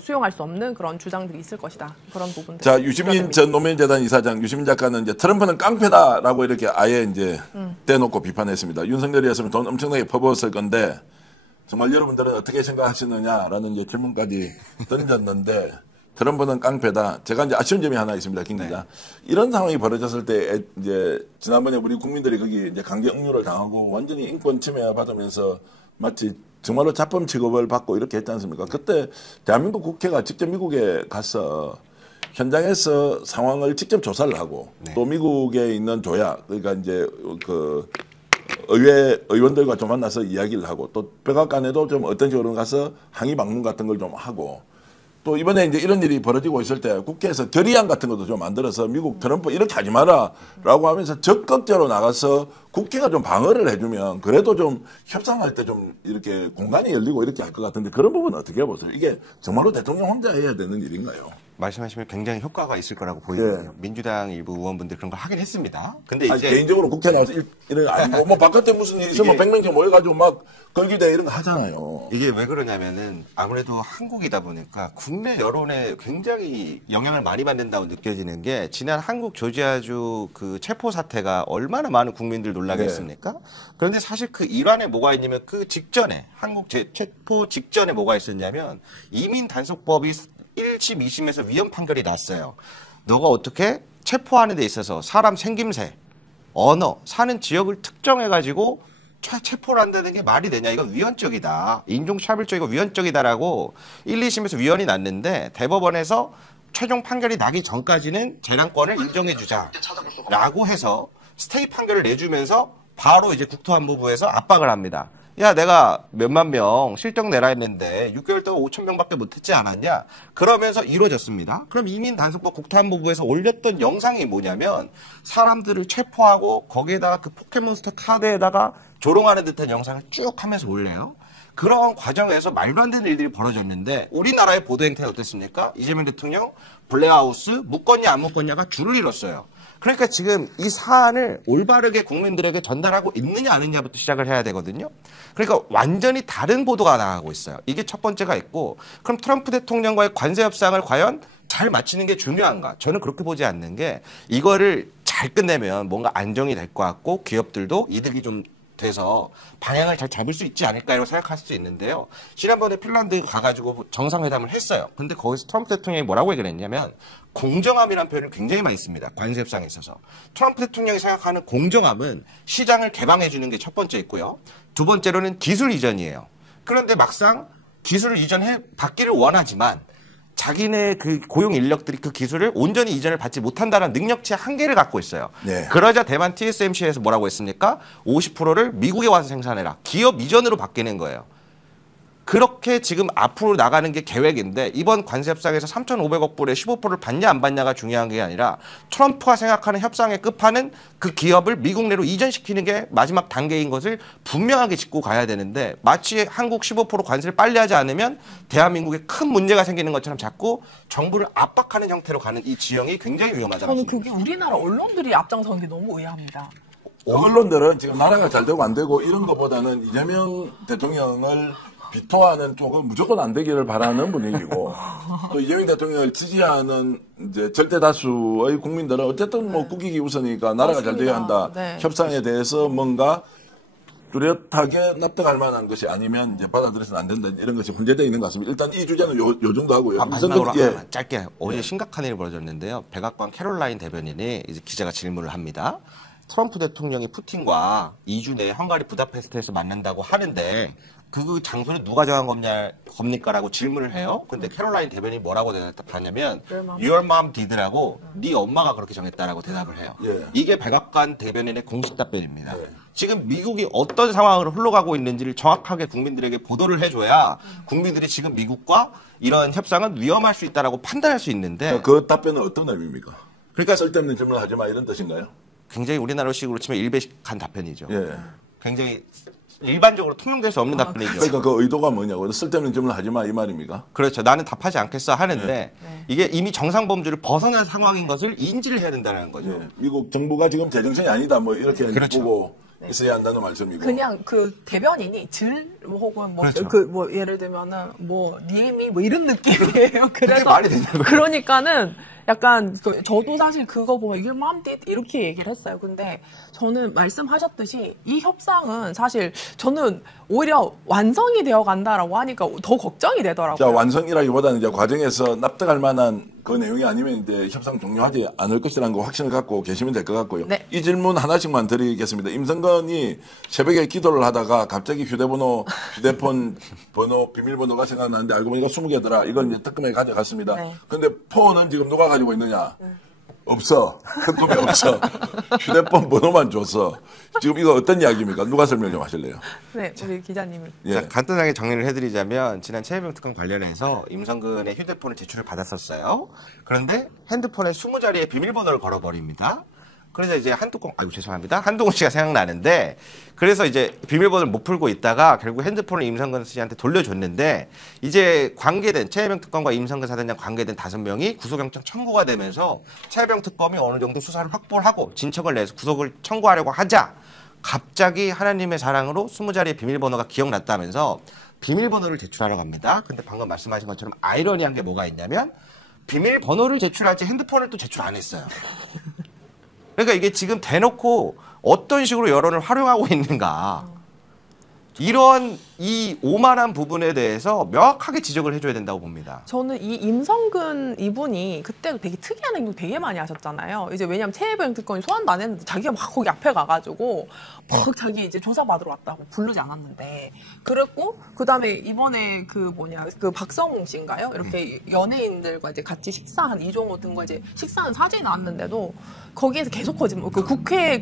수용할 수 없는 그런 주장들이 있을 것이다. 그런 부분들. 자, 유시민 전 노무현재단 이사장, 유시민 작가는 이제 트럼프는 깡패다라고 이렇게 아예 이제 떼놓고 비판했습니다. 윤석열이었으면 돈 엄청나게 퍼부었을 건데 정말 여러분들은 어떻게 생각하시느냐라는 이제 질문까지 던졌는데 트럼프는 깡패다. 제가 이제 아쉬운 점이 하나 있습니다, 김 기자. 네. 이런 상황이 벌어졌을 때 이제 지난번에 우리 국민들이 거기 이제 강제 억류를 당하고 완전히 인권 침해 받으면서 마치 정말로 자범 취급을 받고 이렇게 했지 않습니까? 그때 대한민국 국회가 직접 미국에 가서 현장에서 상황을 직접 조사를 하고 네. 또 미국에 있는 조약 그러니까 이제 그 의회 의원들과 좀 만나서 이야기를 하고 또 백악관에도 좀 어떤 식으로 가서 항의 방문 같은 걸 좀 하고 또 이번에 이제 이런 일이 벌어지고 있을 때 국회에서 결의안 같은 것도 좀 만들어서 미국 트럼프 이렇게 하지 마라라고 하면서 적극적으로 나가서 국회가 좀 방어를 해주면 그래도 좀 협상할 때 좀 이렇게 공간이 열리고 이렇게 할 것 같은데 그런 부분은 어떻게 보세요? 이게 정말로 대통령 혼자 해야 되는 일인가요? 말씀하시면 굉장히 효과가 있을 거라고 보이거든요. 네. 민주당 일부 의원분들 그런 걸 하긴 했습니다. 근데 이제 개인적으로 국회 나와서 이런 아니고 뭐 바깥에 무슨 일이 있으면 100명씩 모여가지고 막 걸기대 이런 거 하잖아요. 이게 왜 그러냐면은 아무래도 한국이다 보니까 국내 여론에 굉장히 영향을 많이 받는다고 느껴지는 게 지난 한국 조지아주 그 체포 사태가 얼마나 많은 국민들 놀라게 했습니까? 네. 그런데 사실 그 일환에 뭐가 있냐면 그 직전에 한국 체포 직전에 뭐가 있었냐면 이민 단속법이 1심, 2심에서 위헌 판결이 났어요. 너가 어떻게 체포하는 데 있어서 사람 생김새, 언어, 사는 지역을 특정해가지고 체포를 한다는 게 말이 되냐. 이건 위헌적이다. 인종차별적이고 위헌적이다라고 1, 2심에서 위헌이 났는데 대법원에서 최종 판결이 나기 전까지는 재량권을 인정해주자라고 해서 스테이 판결을 내주면서 바로 이제 국토안보부에서 압박을 합니다. 야, 내가 몇만 명 실적 내라 했는데 6개월 동안 5천 명밖에 못했지 않았냐? 그러면서 이루어졌습니다. 그럼 이민단속법 국토안보부에서 올렸던 영상이 뭐냐면 사람들을 체포하고 거기에다가 그 포켓몬스터 카드에다가 조롱하는 듯한 영상을 쭉 하면서 올려요. 그런 과정에서 말도 안 되는 일들이 벌어졌는데 우리나라의 보도 행태가 어땠습니까? 이재명 대통령 블랙하우스 묶었냐 안 묶었냐가 줄을 잃었어요. 그러니까 지금 이 사안을 올바르게 국민들에게 전달하고 있느냐 아니냐부터 시작을 해야 되거든요. 그러니까 완전히 다른 보도가 나가고 있어요. 이게 첫 번째가 있고 그럼 트럼프 대통령과의 관세 협상을 과연 잘 맞추는 게 중요한가? 저는 그렇게 보지 않는 게 이거를 잘 끝내면 뭔가 안정이 될 것 같고 기업들도 이득이 좀 돼서 방향을 잘 잡을 수 있지 않을까라고 생각할 수 있는데요. 지난번에 핀란드 가가지고 정상회담을 했어요. 근데 거기서 트럼프 대통령이 뭐라고 얘기를 했냐면 공정함이라는 표현을 굉장히 많이 씁니다. 관세 협상에 있어서. 트럼프 대통령이 생각하는 공정함은 시장을 개방해 주는 게 첫 번째 있고요. 두 번째로는 기술 이전이에요. 그런데 막상 기술을 이전해 받기를 원하지만 자기네 그 고용 인력들이 그 기술을 온전히 이전을 받지 못한다는 능력치의 한계를 갖고 있어요. 네. 그러자 대만 TSMC에서 뭐라고 했습니까? 50%를 미국에 와서 생산해라. 기업 이전으로 바뀌는 거예요. 그렇게 지금 앞으로 나가는 게 계획인데 이번 관세 협상에서 3,500억 불의 15%를 받냐 안 받냐가 중요한 게 아니라 트럼프가 생각하는 협상의 끝판은 그 기업을 미국 내로 이전시키는 게 마지막 단계인 것을 분명하게 짚고 가야 되는데 마치 한국 15% 관세를 빨리 하지 않으면 대한민국에 큰 문제가 생기는 것처럼 자꾸 정부를 압박하는 형태로 가는 이 지형이 굉장히 위험하다고 저는 그게 우리나라 언론들이 앞장서는 게 너무 의아합니다. 언론들은 지금 나라가 잘 되고 안 되고 이런 것보다는 이재명 대통령을 비토하는 쪽은 무조건 안 되기를 바라는 분위기고 또 이재명 대통령을 지지하는 이제 절대 다수의 국민들은 어쨌든 뭐 국익이 우선이니까 나라가 잘 돼야 한다. 네. 협상에 대해서 뭔가 뚜렷하게 납득할 만한 것이 아니면 이제 받아들여서는 안 된다 이런 것이 문제되어 있는 것 같습니다. 일단 이 주제는 요 정도 하고요. 마지막으로 짧게 어제 심각한 일이 벌어졌는데요. 백악관 캐롤라인 대변인이 이제 기자가 질문을 합니다. 트럼프 대통령이 푸틴과 2주 내에 헝가리 부다페스트에서 만난다고 하는데 그 장소는 누가 정한 겁니까? 라고 질문을 해요. 근데 캐롤라인 대변인이 뭐라고 대답하냐면 Your mom did라고 네 엄마가 그렇게 정했다라고 대답을 해요. 예. 이게 백악관 대변인의 공식 답변입니다. 예. 지금 미국이 어떤 상황으로 흘러가고 있는지를 정확하게 국민들에게 보도를 해줘야 국민들이 지금 미국과 이런 협상은 위험할 수 있다라고 판단할 수 있는데 그 답변은 어떤 의미입니까? 그러니까 쓸데없는 질문을 하지 마 이런 뜻인가요? 굉장히 우리나라식으로 치면 일배식한 답변이죠. 예. 굉장히 일반적으로 통용될 수 없는 답변이죠. 그러니까 그 의도가 뭐냐고. 쓸데없는 질문을 하지 마 이 말입니까? 그렇죠. 나는 답하지 않겠어 하는데 이게 이미 정상 범주를 벗어난 상황인 것을 인지를 해야 된다는 거죠. 예. 미국 정부가 지금 제정신이 아니다 뭐 이렇게 그렇죠. 보고 있어야 한다는 말씀이고. 그냥 그 대변인이 혹은 뭐, 그렇죠. 뭐 예를 들면은 뭐 님이 뭐 이런 느낌이에요. 그래서 말이 되냐고요. 그러니까는 약간 저도 사실 그거 보면 Your mom did 이렇게 얘기를 했어요. 근데 저는 말씀하셨듯이 이 협상은 사실 저는 오히려 완성이 되어 간다라고 하니까 더 걱정이 되더라고요. 자, 완성이라기보다는 이제 과정에서 납득할 만한 그 내용이 아니면 이제 협상 종료하지 않을 것이라는 거 확신을 갖고 계시면 될 것 같고요. 네. 이 질문 하나씩만 드리겠습니다. 임성근이 새벽에 기도를 하다가 갑자기 휴대폰 번호, 비밀번호가 생각나는데 알고 보니까 20개더라. 이걸 이제 특검에 가져갔습니다. 네. 근데 폰은 지금 누가 가지고 있느냐? 없어. 특검이 없어. 휴대폰 번호만 줬어. 지금 이거 어떤 이야기입니까? 누가 설명 좀 하실래요? 네, 우리 기자님이. 예. 자, 간단하게 정리를 해드리자면 지난 최혜병 특검 관련해서 임성근의 휴대폰을 제출을 받았었어요. 그런데 핸드폰에 20자리의 비밀번호를 걸어버립니다. 그래서 이제 한동훈 씨가 생각나는데 그래서 이제 비밀번호를 못 풀고 있다가 결국 핸드폰을 임성근 씨한테 돌려줬는데 이제 관계된 최혜병 특검과 임성근 사단장 관계된 5명이 구속영장 청구가 되면서 최혜병 특검이 어느 정도 수사를 확보를 하고 진척을 내서 구속을 청구하려고 하자 갑자기 하나님의 사랑으로 20자리의 비밀번호가 기억났다면서 비밀번호를 제출하러 갑니다. 근데 방금 말씀하신 것처럼 아이러니한 게 뭐가 있냐면 비밀번호를 제출하지 핸드폰을 또 제출 안 했어요. 그러니까 이게 지금 대놓고 어떤 식으로 여론을 활용하고 있는가. 이런 이 오만한 부분에 대해서 명확하게 지적을 해줘야 된다고 봅니다. 저는 이 임성근 이분이 그때도 되게 특이한 행동 되게 많이 하셨잖아요. 이제 왜냐면 최혜병 특검이 소환도 안 했는데 자기가 막 거기 앞에 가가지고 막 자기 이제 조사받으러 왔다고 부르지 않았는데 그랬고 그다음에 이번에 그 박성웅 씨인가요? 이렇게 연예인들과 이제 같이 식사한 이종호 등과 이제 식사한 사진이 나왔는데도 거기에서 계속 거짓말, 그 국회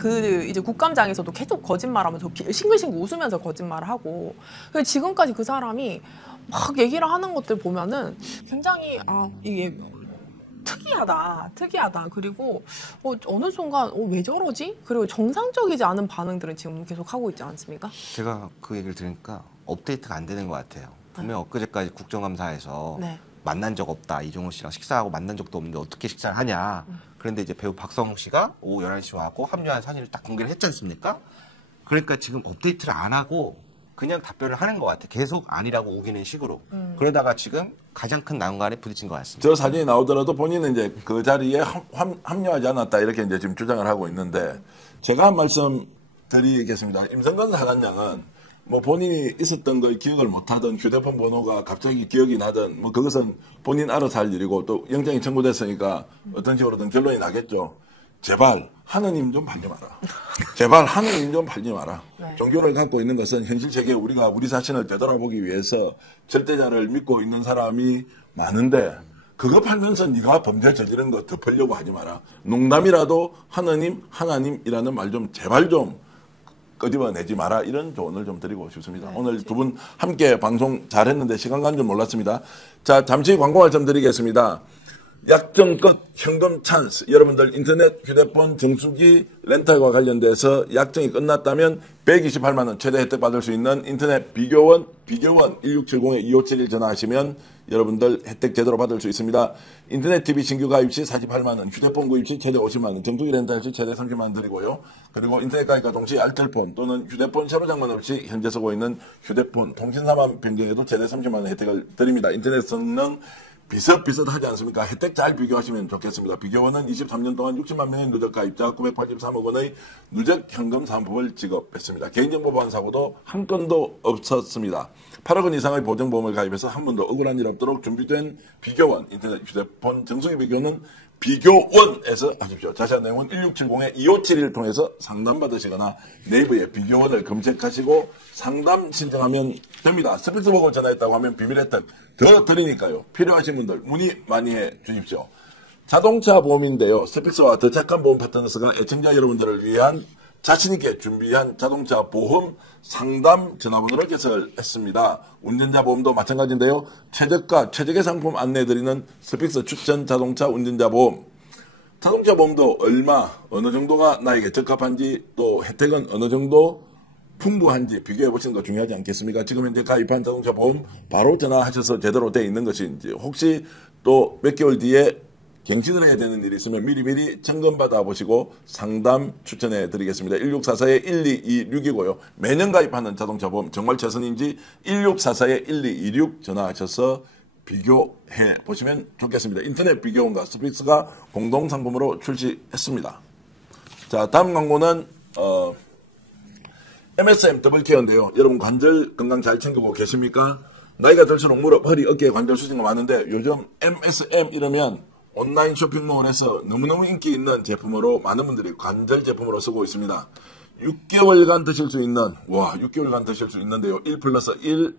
이제 국감장에서도 계속 거짓말하면서 싱글싱글 웃으면서 거짓말을 하고 지금까지 그 사람이 막 얘기를 하는 것들 보면은 굉장히 이게 특이하다. 그리고 어느 순간 왜 저러지? 그리고 정상적이지 않은 반응들은 지금 계속 하고 있지 않습니까? 제가 그 얘기를 들으니까 업데이트가 안 되는 것 같아요. 분명 엊그제까지 국정감사에서 네. 만난 적 없다. 이종호 씨랑 식사하고 만난 적도 없는데 어떻게 식사를 하냐. 그런데 이제 배우 박성웅 씨가 오후 11시 와고 합류한 사진을 딱 공개를 했지 않습니까? 그러니까 지금 업데이트를 안 하고 그냥 답변을 하는 것 같아. 계속 아니라고 우기는 식으로. 그러다가 지금 가장 큰 난관에 부딪힌 것 같습니다. 저 사진이 나오더라도 본인은 이제 그 자리에 합류하지 않았다 이렇게 이제 지금 주장을 하고 있는데 제가 한 말씀 드리겠습니다. 임성근 사단장은 뭐 본인이 있었던 걸 기억을 못하던 휴대폰 번호가 갑자기 기억이 나든 뭐 그것은 본인 알아서 할 일이고 또 영장이 청구됐으니까 어떤 식으로든 결론이 나겠죠. 제발 하느님 좀 팔지 마라. 제발 하느님 좀 팔지 마라. 네. 종교를 갖고 있는 것은 현실 세계에 우리가 우리 자신을 되돌아보기 위해서 절대자를 믿고 있는 사람이 많은데 그거 팔면서 네가 범죄 저지른 거 덮으려고 하지 마라. 농담이라도 하나님이라는 말 좀 제발 좀 끄집어내지 마라. 이런 조언을 좀 드리고 싶습니다. 네, 오늘 두 분 함께 방송 잘했는데 시간 간 줄 몰랐습니다. 자, 잠시 광고 말씀드리겠습니다. 약정 끝 현금 찬스. 여러분들 인터넷 휴대폰 정수기 렌탈과 관련돼서 약정이 끝났다면 128만 원 최대 혜택 받을 수 있는 인터넷 비교원 1670-2571 전화하시면 여러분들 혜택 제대로 받을 수 있습니다. 인터넷 TV 신규 가입 시 48만 원, 휴대폰 구입 시 최대 50만 원, 정수기 렌탈 시 최대 30만 원 드리고요. 그리고 인터넷 가입과 동시에 알뜰폰 또는 휴대폰 세로 장만 없이 현재 쓰고 있는 휴대폰 통신사만 변경해도 최대 30만 원 혜택을 드립니다. 인터넷 성능 비슷비슷하지 않습니까? 혜택 잘 비교하시면 좋겠습니다. 비교원은 23년 동안 60만 명의 누적 가입자 983억 원의 누적 현금 상품을 지급했습니다. 개인정보 보안 사고도 한 건도 없었습니다. 8억 원 이상의 보증보험을 가입해서 한 번도 억울한 일 없도록 준비된 비교원 인터넷 휴대폰 정수기 비교는 비교원에서 하십시오. 자세한 내용은 1670-2571 통해서 상담받으시거나 네이버에 비교원을 검색하시고 상담 신청하면 됩니다. 스픽스보고 전화했다고 하면 비밀 혜택 더 드리니까요. 필요하신 분들 문의 많이 해 주십시오. 자동차 보험인데요. 스픽스와 더 착한 보험 파트너스가 애청자 여러분들을 위한 자신있게 준비한 자동차 보험 상담 전화번호를 개설했습니다. 운전자 보험도 마찬가지인데요. 최저가, 최적의 상품 안내해드리는 스픽스 추천 자동차 운전자 보험. 자동차 보험도 얼마, 어느 정도가 나에게 적합한지 또 혜택은 어느 정도 풍부한지 비교해 보시는 거 중요하지 않겠습니까? 지금 현재 가입한 자동차 보험 바로 전화하셔서 제대로 되어 있는 것인지 혹시 또 몇 개월 뒤에 갱신을 해야 되는 일이 있으면 미리미리 점검받아 보시고 상담 추천해 드리겠습니다. 1644-1226이고요. 매년 가입하는 자동차 보험 정말 최선인지 1644-1226 전화하셔서 비교해 보시면 좋겠습니다. 인터넷 비교원과 스픽스가 공동 상품으로 출시했습니다. 자, 다음 광고는 MSM 더블케어인데요. 여러분 관절 건강 잘 챙기고 계십니까? 나이가 들수록 무릎, 허리, 어깨 관절 수준이 많은데 요즘 MSM 이러면 온라인 쇼핑몰에서 너무너무 인기 있는 제품으로 많은 분들이 관절 제품으로 쓰고 있습니다. 6개월간 드실 수 있는 6개월간 드실 수 있는데요. 1+1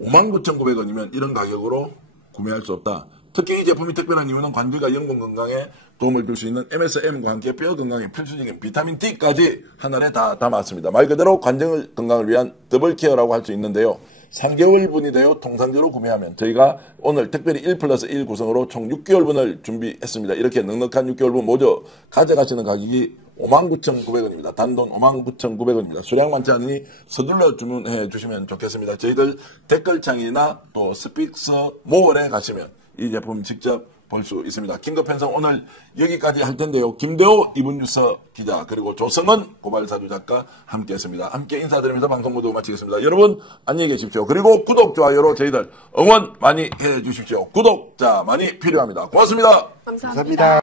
59,900원이면 이런 가격으로 구매할 수 없다. 특히 이 제품이 특별한 이유는 관절과 연골 건강에 도움을 줄 수 있는 MSM과 함께 뼈 건강에 필수적인 비타민 D까지 하나에 다 담았습니다. 말 그대로 관절 건강을 위한 더블 케어라고 할 수 있는데요. 3개월분인데요. 통상적으로 구매하면 저희가 오늘 특별히 1+1 구성으로 총 6개월분을 준비했습니다. 이렇게 넉넉한 6개월분 모두 가져가시는 가격이 59,900원입니다. 단돈 59,900원입니다. 수량 많지 않으니 서둘러 주문해 주시면 좋겠습니다. 저희들 댓글창이나 또 스픽스 모월에 가시면 이 제품 직접 볼 수 있습니다. 긴급 편성 오늘 여기까지 할 텐데요. 김대호 이분뉴스 기자 그리고 조성은 고발사주 작가 함께했습니다. 함께 인사드리면서 방송 모두 마치겠습니다. 여러분 안녕히 계십시오. 그리고 구독, 좋아요로 저희들 응원 많이 해주십시오. 구독자 많이 필요합니다. 고맙습니다. 감사합니다.